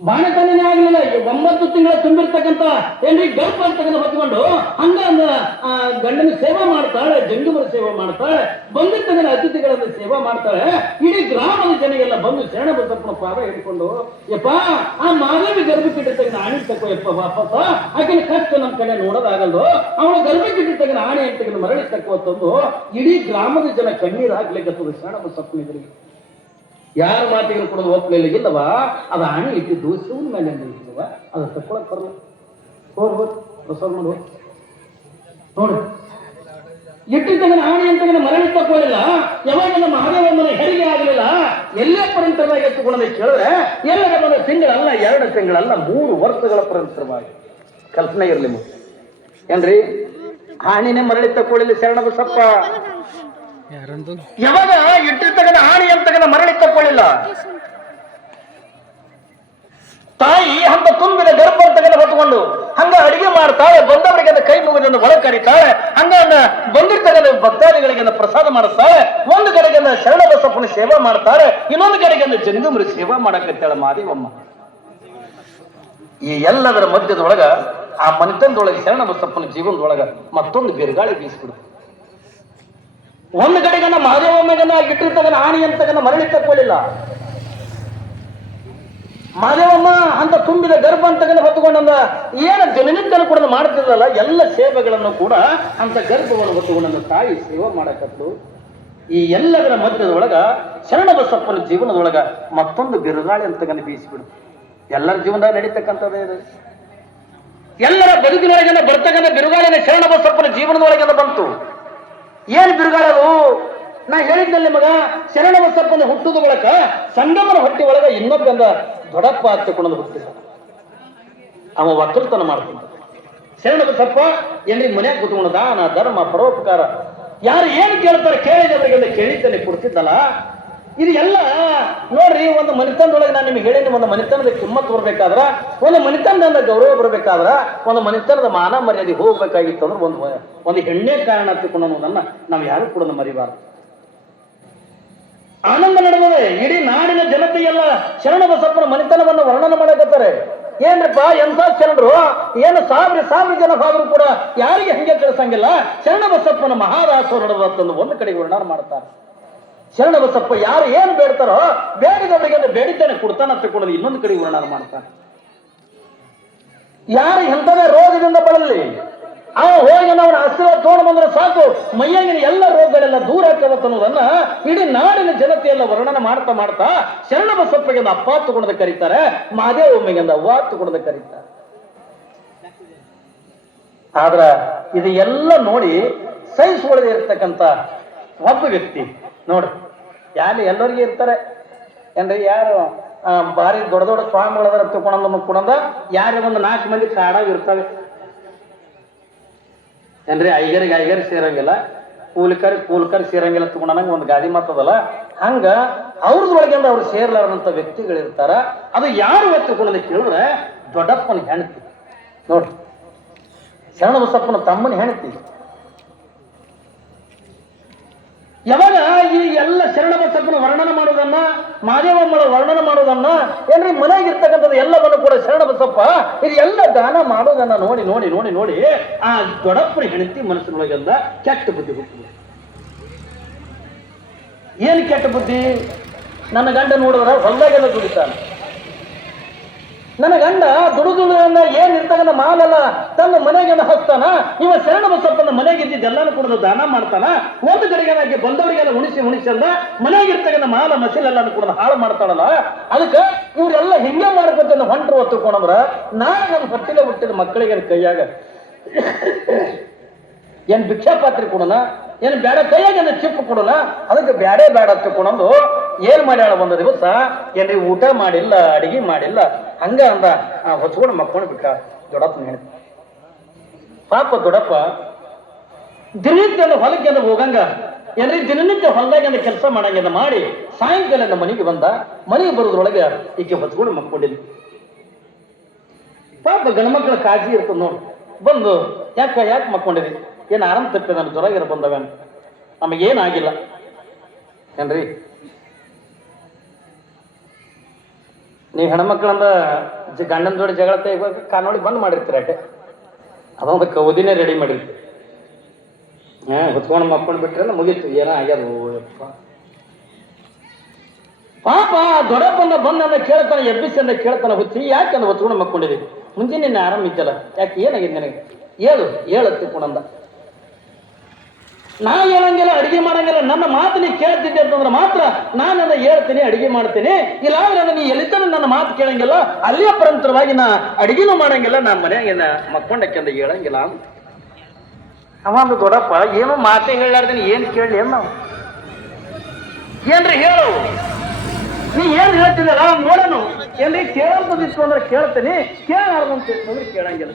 ಬಾಣತನೇ ಆಗಲಿಲ್ಲ. 9 ತಿಂಗಳ ತುಂಬಿರ್ತಕ್ಕಂಥ ಏನ್ರಿ ಗರ್ಭ ಅಂತಕ್ಕಂಥ ಹೊತ್ಕೊಂಡು ಹಂಗ ಗಂಡನ ಸೇವಾ ಮಾಡ್ತಾಳೆ, ಜಂಗಮರ ಸೇವಾ ಮಾಡ್ತಾಳೆ, ಬಂದಿರ್ತಕ್ಕಂಥ ಅತಿಥಿಗಳನ್ನ ಸೇವಾ ಮಾಡ್ತಾಳೆ. ಇಡೀ ಗ್ರಾಮದ ಜನಗೆಲ್ಲ ಬಂದು ಶರಣ ಬಸಪ್ಪನ ಪಾದ ಹಿಡ್ಕೊಂಡು ಯಪ್ಪ ಆ ಮಾದೇವಿ ಗರ್ಭಕ್ಕಿಟ್ಟಿರ್ತಕ್ಕಂಥ ಆಣೆ ತಕ್ಕೋ ಯಪ್ಪ ವಾಪಸ್ ಆಕೆನ ಕಷ್ಟ ನಮ್ಮ ಕಡೆ ನೋಡೋದಾಗಲ್ದು, ಅವಳ ಗರ್ಭಕ್ಕಿಟ್ಟಿರ್ತಕ್ಕಂಥ ಆಣೆ ಅಂತಕ್ಕಂಥ ಮರಳಿ ತಕ್ಕೋ ತಂದು ಇಡೀ ಗ್ರಾಮದ ಜನ ಕಣ್ಣೀರು ಹಾಕ್ಲಿಕ್ಕೆ ಶರಣ ಬಸಪ್ಪನ ಎದುರಿಗೆ ಯಾರ ಮಾತಿಗೆ ಕೊಡೋದು ಒಪ್ಪಲಿಲ್ಲ ಇಲ್ಲವಾ ಅದು ಹಣಿ ಇಟ್ಟಿದ್ದು ಶಿವನ ಮೇಲೆ ಇಟ್ಟಿರುವ ಅದು ತಕ್ಕೊಳಕ್ ಬರಲ್ಲ. ಪ್ರಸಾದ ಮಾಡಿ ನೋಡ್ರಿ ಇಟ್ಟಿದ್ದಾಗ ಆಣಿ ಅಂತ ಮರಳಿ ತಕ್ಕೊಳ್ಳಿಲ್ಲ. ಯಾವಾಗ ನಮ್ಮ ಮಹಾದೇವಮ್ಮನ ಹೆರಿಗೆ ಆಗಲಿಲ್ಲ ಎಲ್ಲೇ ಪರಂತರವಾಗಿ ಎತ್ತುಕೊಳ್ಳೋದಕ್ಕೆ ಕೇಳಿದ್ರೆ ಎಲ್ಲರ ಒಂದು ತಿಂಗಳಲ್ಲ 2 ತಿಂಗಳಲ್ಲ 3 ವರ್ಷಗಳ ಪರಂತರವಾಗಿ ಕಲ್ಪನೆ ಇರಲಿ ಏನ್ರಿ. ಆಣಿನೇ ಮರಳಿ ತಕ್ಕೊಳ್ಳಿಲ್ಲ ಶರಣ ಬಸಪ್ಪ. ಯಾವಾಗ ಇಟ್ಟಿರ್ತಕ್ಕಂಥ ಆಣಿ ಅಂತ ಮರಳಿ ತಕ್ಕೊಳ್ಳಿಲ್ಲ. ತಾಯಿ ಹಂತ ತುಂಬಿದ ಗರ್ಭ ಅಂತ ಹೊತ್ತುಕೊಂಡು ಹಂಗ ಅಡಿಗೆ ಮಾಡ್ತಾಳೆ, ಬಂದವರಿಗೆ ಕೈ ಮುಗಿದ ಒಳಗೆ ಕರೀತಾಳೆ, ಹಂಗ ಬಂದಿರ್ತಕ್ಕಂಥ ಭಕ್ತಾದಿಗಳಿಗೆ ಪ್ರಸಾದ ಮಾಡಿಸ್ತಾಳೆ. ಒಂದು ಕಡೆಗೆ ಶರಣ ಬಸಪ್ಪನ ಸೇವಾ ಮಾಡ್ತಾಳೆ, ಇನ್ನೊಂದು ಕಡೆಗೆ ಜಂಗಮರಿ ಸೇವಾ ಮಾಡಕತ್ತಾಳೆ ಮಾದೇವಮ್ಮ. ಈ ಎಲ್ಲದರ ಮಧ್ಯದೊಳಗ ಆ ಮನೆತನದೊಳಗೆ ಶರಣ ಬಸಪ್ಪನ ಜೀವನದೊಳಗ ಮತ್ತೊಂದು ಬಿರುಗಾಳಿ ಬೀಸ್ಬಿಡುತ್ತೆ. ಒಂದು ಕಡೆಗನ್ನ ಮಹಾದೇವಮ್ಮಗನ್ನ ಇಟ್ಟಿರ್ತಕ್ಕಂಥ ಆಣಿ ಅಂತಗನ್ನ ಮರಳಿ ತಕ್ಕೊಳ್ಳಿಲ್ಲ. ಮಹಾದೇವಮ್ಮ ಅಂತ ತುಂಬಿದ ಗರ್ಭ ಅಂತಗನ್ನ ಹೊತ್ತುಕೊಂಡಂದ ಏನು ದಿನನಿತ್ಯನ ಕೂಡ ಮಾಡ್ತಿದ್ದಲ್ಲ ಎಲ್ಲ ಸೇವೆಗಳನ್ನು ಕೂಡ ಅಂತ ಗರ್ಭವನ್ನು ಹೊತ್ತುಕೊಂಡ ತಾಯಿ ಸೇವೆ ಮಾಡಕತ್ತು. ಈ ಎಲ್ಲದರ ಮಧ್ಯದೊಳಗ ಶರಣ ಬಸಪ್ಪನ ಜೀವನದೊಳಗ ಮತ್ತೊಂದು ಬಿರುಗಾಳಿ ಅಂತಗನ್ನ ಬೀಸಿಬಿಡು. ಎಲ್ಲರ ಜೀವನದಾಗ ನಡೀತಕ್ಕಂಥದ್ದೇ ಇದು. ಎಲ್ಲರ ಬದುಕಿನೊಳಗೆ ಬರ್ತಕ್ಕಂಥ ಬಿರುಗಾಳಿನ ಶರಣ ಬಸಪ್ಪನ ಜೀವನದೊಳಗೆಲ್ಲ ಬಂತು. ಏನ್ ಬಿರುಗಾಳದು? ನಾ ಹೇಳಿದ್ದಲ್ಲಿ ಮಗ ಶರಣ ಬಸಪ್ಪನ ಹುಟ್ಟುದ ಬಳಕ ಸಂಗಮನ ಹೊಟ್ಟಿ ಒಳಗ ಇನ್ನೊಬ್ಬಂದ ದೊಡ್ಡಪ್ಪ ಹತ್ತಿಕೊಂಡು ಹುಟ್ಟಿದ ಅವ ವಕಲ್ತನ ಮಾಡ್ತಾನ. ಶರಣ ಬಸಪ್ಪ ಏನ್ರಿ ಮನ್ಯಾಗ ಕೂತ್ಕೊಂಡು ದಾನ ಧರ್ಮ ಪರೋಪಕಾರ ಯಾರು ಏನು ಕೇಳ್ತಾರೆ ಕೇಳಿದವರಿಗೆಲ್ಲ ಕೇಳಿದ್ದನೆ ಕೊಡ್ತಿದ್ದಲ್ಲ. ಇದು ಎಲ್ಲ ನೋಡ್ರಿ, ಒಂದು ಮನೆತನದೊಳಗೆ ನಾನು ನಿಮ್ಗೆ ಹೇಳೀನಿ, ಒಂದು ಮನೆತನದ ಕಿಮ್ಮತ್ ಬರ್ಬೇಕಾದ್ರ, ಒಂದು ಮನೆತನದ ಗೌರವ ಬರ್ಬೇಕಾದ್ರ, ಒಂದು ಮನೆತನದ ಮಾನ ಮರ್ಯಾದೆ ಹೋಗ್ಬೇಕಾಗಿತ್ತು ಅಂದ್ರೆ ಒಂದು ಹೆಣ್ಣೆ ಕಾರಣ ತಿಳ್ಕೊಂಡು ಅನ್ನೋದನ್ನ ನಾವು ಯಾರು ಕೂಡ ಮರಿಬಾರ್ದು. ಆನಂದ ನಡೆದರೆ ಇಡೀ ನಾಡಿನ ಜನತೆಯೆಲ್ಲ ಶರಣ ಬಸಪ್ಪನ ಮನೆತನವನ್ನು ವರ್ಣನೆ ಮಾಡಕತ್ತಾರೆ. ಏನ್ರಪ್ಪ ಎಂತ ಶರಣರು, ಏನು ಸಾವಿರ ಜನ ಹೋದ್ರು ಕೂಡ ಯಾರಿಗೆ ಹಂಗೆ ತಿಳಿಸಂಗಿಲ್ಲ. ಶರಣ ಬಸಪ್ಪನ ಮಹಾದಾಸೋಹ ನಡೆದಂದು ಒಂದು ಕಡೆಗೆ ವರ್ಣನೆ ಮಾಡ್ತಾರೆ. ಶರಣ ಬಸಪ್ಪ ಯಾರು ಏನು ಬೇಡ್ತಾರೋ ಬೇಡಿದವರಿಗೆ ಬೇಡಿದ್ದೇನೆ ಕೊಡ್ತಾನ ತಗೊಂಡು ಇನ್ನೊಂದು ಕಡೆ ವರ್ಣನೆ ಮಾಡ್ತಾನೆ. ಯಾರು ಎಂಥದೇ ರೋಗದಿಂದ ಬಳಲಿ ಅವ ಹೋಗಿ ಅವನ ಆಶೀರ್ವಾದ ತಗೊಂಡು ಬಂದ್ರೆ ಸಾಕು, ಮೈಯಾಗಿನ ಎಲ್ಲ ರೋಗಗಳೆಲ್ಲ ದೂರ ಆಗ್ತವತ್ತ ಅನ್ನೋದನ್ನ ಇಡೀ ನಾಡಿನ ಜನತೆಯೆಲ್ಲ ವರ್ಣನೆ ಮಾಡ್ತಾ ಮಾಡ್ತಾ ಶರಣ ಬಸಪ್ಪಗೆ ಅಪ್ಪ ತಗೊಂಡು ಕರೀತಾರೆ, ಮಹಾದೇವಮ್ಮಗೆ ಅವ್ವ ತಗೊಂಡು ಕರೀತಾರೆ. ಆದ್ರ ಇದು ಎಲ್ಲ ನೋಡಿ ಸಹಿಸಿಕೊಳ್ಳದೆ ಇರ್ತಕ್ಕಂಥ ಒಬ್ಬ ವ್ಯಕ್ತಿ ನೋಡ್ರಿ, ಯಾರು ಎಲ್ಲರಿಗೆ ಇರ್ತಾರೆ ಏನ್ರಿ, ಯಾರು ಭಾರಿ ದೊಡ್ಡ ದೊಡ್ಡ ಸ್ವಾಮಿಗಳದ ತಗೊಂಡ ಕೊಡಂದ ಯಾರು ಒಂದು 4 ಮಂದಿ ಕಾಡಾಗ ಇರ್ತವೆ ಏನ್ರಿ, ಐಗರಿಗೆ ಸೇರಂಗಿಲ್ಲ, ಕೂಲ್ಕರ್ ಸೇರಂಗಿಲ್ಲ ತಗೊಂಡಂಗ ಒಂದು ಗಾದಿ ಮಾತದಲ್ಲ, ಹಂಗ ಅವ್ರದೊಳಗೆ ಅವ್ರು ಸೇರ್ಲಾರಂತ ವ್ಯಕ್ತಿಗಳಿರ್ತಾರ. ಅದು ಯಾರು ವ್ಯಕ್ತಿಗಳನ್ನ ಕೇಳಿದ್ರೆ ದೊಡ್ಡಪ್ಪನ ಹೆಣ್ತಿ ನೋಡ್ರಿ, ಶರಣ ಬಸಪ್ಪನ ತಮ್ಮನ ಹೆಣ್ತಿ. ಯಾವಾಗ ಈ ಎಲ್ಲ ಶರಣ ಬಸಪ್ಪನ ವರ್ಣನೆ ಮಾಡೋದನ್ನ, ಮಹಾದೇವಮ್ಮಳ ವರ್ಣನೆ ಮಾಡೋದನ್ನ ಏನ್ರಿ ಮನೆಯಾಗಿರ್ತಕ್ಕಂಥದ್ದು ಎಲ್ಲವನ್ನು ಕೂಡ ಶರಣ ಬಸಪ್ಪ ಇದು ಎಲ್ಲ ದಾನ ಮಾಡೋದನ್ನ ನೋಡಿ ನೋಡಿ ನೋಡಿ ನೋಡಿ ಆ ದೊಡ್ಡಪ್ಪನ ಹೆಂಡತಿ ಮನಸ್ಸಿನೊಳಗೆಲ್ಲ ಕೆಟ್ಟ ಬುದ್ಧಿ ಹುಟ್ಟಿದೆ. ಏನು ಕೆಟ್ಟ ಬುದ್ಧಿ? ನನ್ನ ಗಂಡ ನೋಡಿದ್ರ ಹೊಲದಾಗೆಲ್ಲ ದುಡಿತಾನೆ, ನನ್ನ ಗಂಡ ದುಡುದುಳನ್ನ ಏನ್ ಇರ್ತಕ್ಕಂಥ ಮಾಲೆಲ್ಲ ತನ್ನ ಮನೆಗೆಲ್ಲ ಹಚ್ತಾನ, ಇವ ಶರಣ ಬಸಪ್ಪನ ಮನೆಗೆ ಇದ್ದಿದ್ದೆಲ್ಲಾನು ಕೂಡ ದಾನ ಮಾಡ್ತಾನ. ಒಂದು ಕಡೆಗೆ ಬಂದವರಿಗೆಲ್ಲ ಉಣಿಸಿ ಅಂದ ಮನೆಯಾಗಿರ್ತಕ್ಕಂಥ ಮಾಲ ಮಸೀಲೆಲ್ಲಾನು ಕೂಡ ಹಾಳು ಮಾಡ್ತಾಳಲ್ಲ. ಅದಕ್ಕೆ ಇವ್ರೆಲ್ಲ ಹಿಂಗೆ ಮಾಡ್ಕೊತ ಹೊಂಟ್ರು ಹೊತ್ತುಕೊಂಡ್ರ ನಾನು ನನ್ನ ಹೊಟ್ಟಿಲೆ ಹುಟ್ಟಿದ ಮಕ್ಕಳಿಗೆ ಕೈಯಾಗ ಏನ್ ಭಿಕ್ಷಾ ಪಾತ್ರೆ ಕೊಡೋಣ, ಏನು ಬೇಡ ಕೈಯಾಗ ಚಿಪ್ಪು ಕೊಡೋಣ, ಅದಕ್ಕೆ ಬ್ಯಾಡೇ ಬೇಡ ತಗೊಂಡು ಏನ್ ಮಾಡ್ಯಾಳ ಒಂದು ದಿವಸ ಏನ್ರಿ ಊಟ ಮಾಡಿಲ್ಲ ಅಡಿಗೆ ಮಾಡಿಲ್ಲ ಹಂಗ ಅಂದ ಹೊಚ್ಕೊಂಡು ಮಕ್ಕೊಂಡು ಬಿಟ್ಟ ದೊಡ್ಡಪ್ಪನ ಹೆಣ್ತಿ. ಪಾಪ ದೊಡ್ಡಪ್ಪ ದಿನನಿತ್ಯ ಹೊಲಕ್ಕೆ ಹೋಗಂಗ ಏನ್ರಿ ದಿನನಿತ್ಯ ಹೊಲದಾಗ ಕೆಲಸ ಮಾಡಂಗ ಮಾಡಿ ಸಾಯಂಕಾಲ ಮನೆಗೆ ಬಂದ. ಮನೆಗೆ ಬರೋದ್ರೊಳಗೆ ಈಕೆ ಹೊಚ್ಕೊಂಡು ಮಕ್ಕೊಂಡಿಲ್ಲ. ಪಾಪ ಗಂಡ್ಮಕ್ಳ ಕಾಳಜಿ ಇರ್ತದ ನೋಡಿ, ಬಂದು ಯಾಕೆ ಮಕ್ಕೊಂಡಿರಿ, ಏನು ಆರಾಮ್ ತಪ್ಪೆ ನಾನು ಜ್ವರಾಗಿರ ಬಂದವ ನಮಗೇನಾಗಿಲ್ಲ ಏನ್ರಿ. ನೀವು ಹೆಣ್ಮಕ್ಳಂದ ಗಂಡನ ಜೋಡಿ ಜಗಳ ತೆಗಿಬೇಕು ಕಾನೋಡಿ ಬಂದ್ ಮಾಡಿರ್ತೀರ ಅಟ್ಟೆ, ಅದೊಂದು ಕೌದಿನೇ ರೆಡಿ ಮಾಡಿರ್ತೀವಿ. ಹೊತ್ಕೊಂಡು ಮಕ್ಕೊಂಡು ಬಿಟ್ರೆ ಮುಗೀತು, ಏನೋ ಆಗ್ಯದು. ಪಾಪ ದೊಡ್ಡಪ್ಪಂದ ಬಂದ ಕೇಳ್ತಾನೆ, ಎಬ್ಬಿಸಿ ಅಂದ ಕೇಳ್ತಾನೆ, ಹುಚ್ಚಿ ಯಾಕೆ ಅಂದ ಹೊತ್ಕೊಂಡು ಮಕ್ಕೊಂಡಿದ್ದೀವಿ, ಮುಂಜಾನೆ ನಿನ್ನೆ ಆರಾಮ ಇದ್ದಲ್ಲ, ಯಾಕೆ ಏನಾಗಿದೆ ನನಗೆ ಹೇಳು ಹೇಳತ್ತಿಕೊಂಡಂದ. ನಾ ಹೇಳಂಗಿಲ್ಲ, ಅಡಿಗೆ ಮಾಡಂಗಿಲ್ಲ. ನನ್ನ ಮಾತು ನೀ ಕೇಳ್ತಿದ್ದೆ ಅಂತಂದ್ರೆ ಮಾತ್ರ ನಾನು ಹೇಳ್ತೀನಿ, ಅಡಿಗೆ ಮಾಡ್ತೀನಿ. ಇಲ್ಲ ಅಂದ್ರೆ ನೀ ಎಲ್ಲಿದ್ದಾನೆ ನನ್ನ ಮಾತು ಕೇಳಂಗಿಲ್ಲ, ಅಲ್ಲಿಯ ಪರಂತರವಾಗಿ ನಾ ಅಡಿಗೆನೂ ಮಾಡಂಗಿಲ್ಲ, ನಾನು ಮನೆಯಾಗ ಮಕ್ಕೊಂಡಕ್ಕೆಂದ ಹೇಳಂಗಿಲ್ಲ ಅಂತ ಅವ ಒಂದು ದೊಡ್ಡಪ್ಪ. ಏನೋ ಮಾತೇ ಹೇಳಾರ್ದೇನೆ ಏನ್ ಕೇಳಲಿ ನಾವು? ಏನ್ರಿ ಹೇಳು, ನೀ ಏನ್ ಹೇಳ್ತಿದ್ದಲ್ಲ ನೋಡೋನು. ಏನ್ರಿ ಕೇಳಂತದಿತ್ತು ಅಂದ್ರೆ ಕೇಳ್ತೀನಿ, ಕೇಳಾರ್ದಂತ ಅಂದ್ರೆ ಕೇಳಂಗಿಲ್ಲ.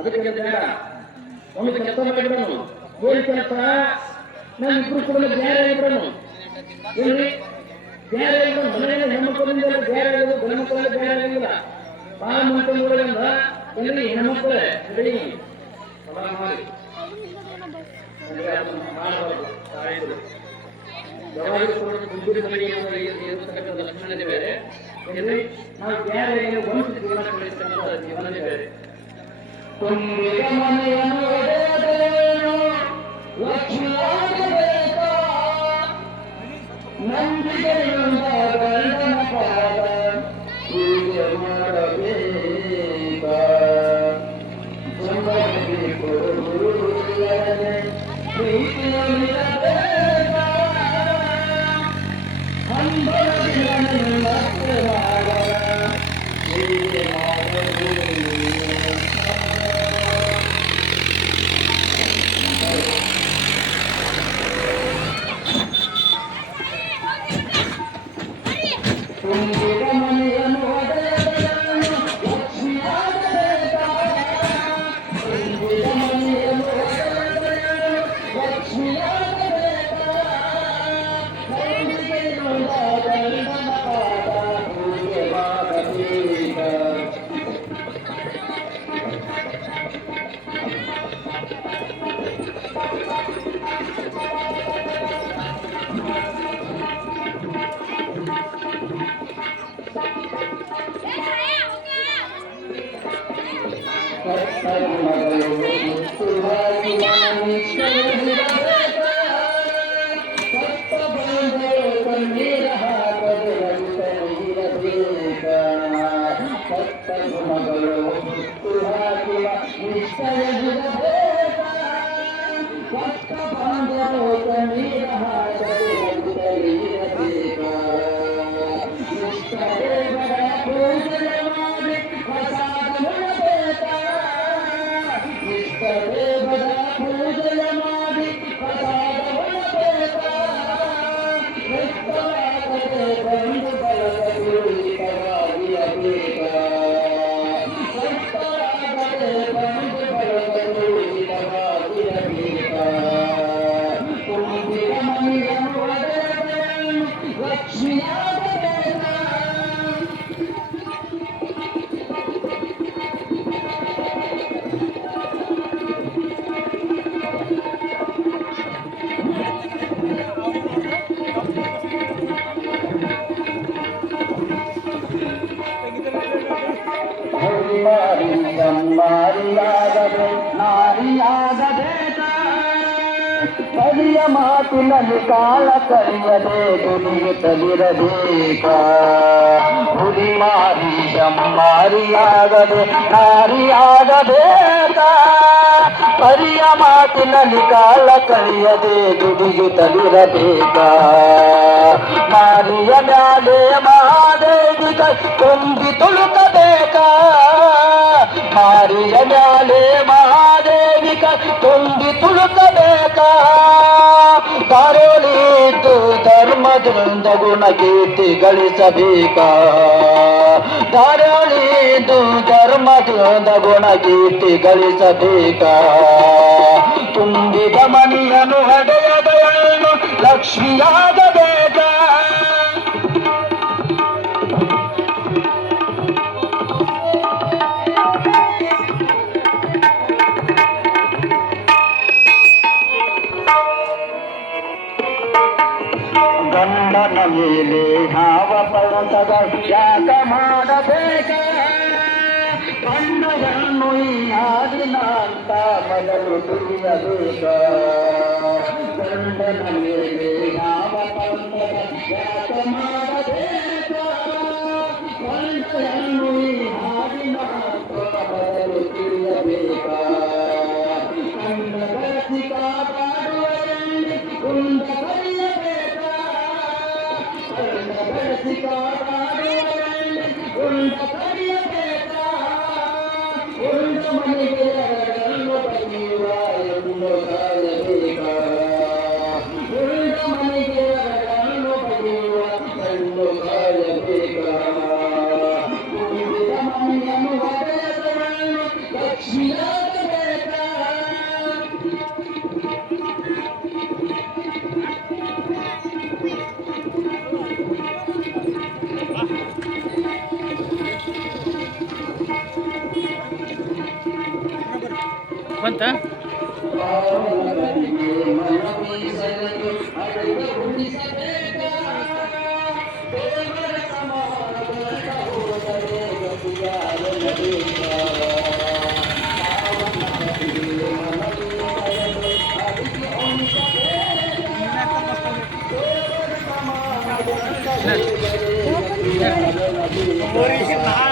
ಅದಕ್ಕೆ ಬೇಡ ಒಂದು ಕೆಲಸ ಮಾಡಿಬಿಡೋಣ. ಏನ್ ಕೆಲಸ? ನಾನು ಇಬ್ರು ಕೂಡ ಬೇರೆ ಇಬ್ರನು ಏನ್ರಿ ಬೇರೆ ಮನೆಯಲ್ಲಿ ಹೆಣ್ಮಕ್ಳಿಂದ ಬೇರೆ ಗಂಡ್ಮಕ್ಳಲ್ಲಿ ಬೇರೆ ಆಗಿಲ್ಲ. ಬಾಳ ಮಂತ್ರಿಗಳಿಂದ ಎಲ್ಲಿ ಹೆಣ್ಮಕ್ಳೇ ರೆಡಿ ಮಾಡಿ ಲಕ್ಷಣನೇ ಬೇರೆ. ನಾವು ಬೇರೆ ಒಂದು ಜೀವನ ಕಳಿಸ್ತಕ್ಕಂಥ ಜೀವನನೇ ಬೇರೆ. ತುಂಬಿದ ಮನೆಯನ್ನು ಒಡೆಯದೇನು ಲಕ್ಷ್ಮಿಯಾಗಬೇಕ, ನಂಬಿಕೆಯಿಂದ ಗಂಡನ ಪಾದ ಪೂಜೆ ಮಾಡಬೇಕ. ಸಂಬಂಧಿಕರು ಪ್ರೀತಿಯಲ್ಲಿರಬೇಕ, ಹಂಬಲದಿಂದ ಪೂಜೆ ಮಾಡಬೇಕ. ಕಲಿಯ ಮಾತಿನಲ್ಲಿ ಕಾಲ ಕಲಿಯದೆ ದುಡಿಯುತ್ತಲಿರಬೇಕ. ಹುಲಿ ಮಾರಿ ಮಾರಿಯಾಗದೆ ನಾರಿಯಾಗಬೇಕ. ಕಲಿಯ ಮಾತಿನಲ್ಲಿ ಕಾಲ ಕಲಿಯದೆ ದುಡಿಯುತ್ತಲಿರಬೇಕ. ಮಾರಿಯ ಮ್ಯಾಲೆ ಮಹಾದೇವಿ ಕೈ ತುಂಬಿ ತುಳುಕಬೇಕ ಮಾರಿಯ ಮ್ಯಾಲೆ ಮಹಾದೇವಿ ಕೈ ತುಂಬಿ ತುಳುಕಬೇಕ ದಾರೋಳಿದ್ದು ಧರ್ಮದಿಂದ ಗುಣ ಕೀರ್ತಿ ಗಳಿಸಬೇಕ ದಾರೋಳಿದ್ದು ಧರ್ಮದಿಂದ ಗುಣ ಕೀರ್ತಿ ಗಳಿಸಬೇಕ ತುಂಬಿದ ಮನಿಯನು ಹಡೆಯದವನು ಲಕ್ಷ್ಮಿಯಾಗಬೇಕ ಗಂಡನ ಮೇಲೆ ಹಾವ ಪರ್ವತದ ಯಾಕ ಮಾಡಬೇಕ ಗಂಡನನ್ನು ಈ ಹಾಡಿನ ಅಂತ ಮೊದಲು ತಿಳಿಯಬೇಕ ಗಂಡನ ಮೇಲೆ ಹಾವ ಪರ್ವತದ ಯಾಕ ಮಾಡಬೇಕ ಗಂಡನನ್ನು ಈ ಹಾಡಿನ ಅಂತ ಮೊದಲು ತಿಳಿಯಬೇಕ ಗಂಡ ಬೆಳೆಸಿ ಕಾಪಾಡುವಲ್ಲಿ ಕುಂದ ಕರೆಯಬೇಕ ಬೆಳೆಸಿ ಕಾಪಾಡುವಲ್ಲಿ ಕುಂದ ಕರೆಯಬೇಕ ಉಂಡ ಮನೆಗೆ ಎರಡನ್ನು ಬಗೆಯುವ ಎಂದು ಕಾಯಬೇಕ ಉಂಡ ಮನೆಗೆ ಎರಡನ್ನು ಬಗೆಯುವ ಎಂದು ಕಾಯಬೇಕ ತುಂಬಿದ ಮನೆಯನ್ನು ಹೊಡೆಯದವನು ಲಕ್ಷ್ಮಿಯಾಗಬೇಕ ಬಂತ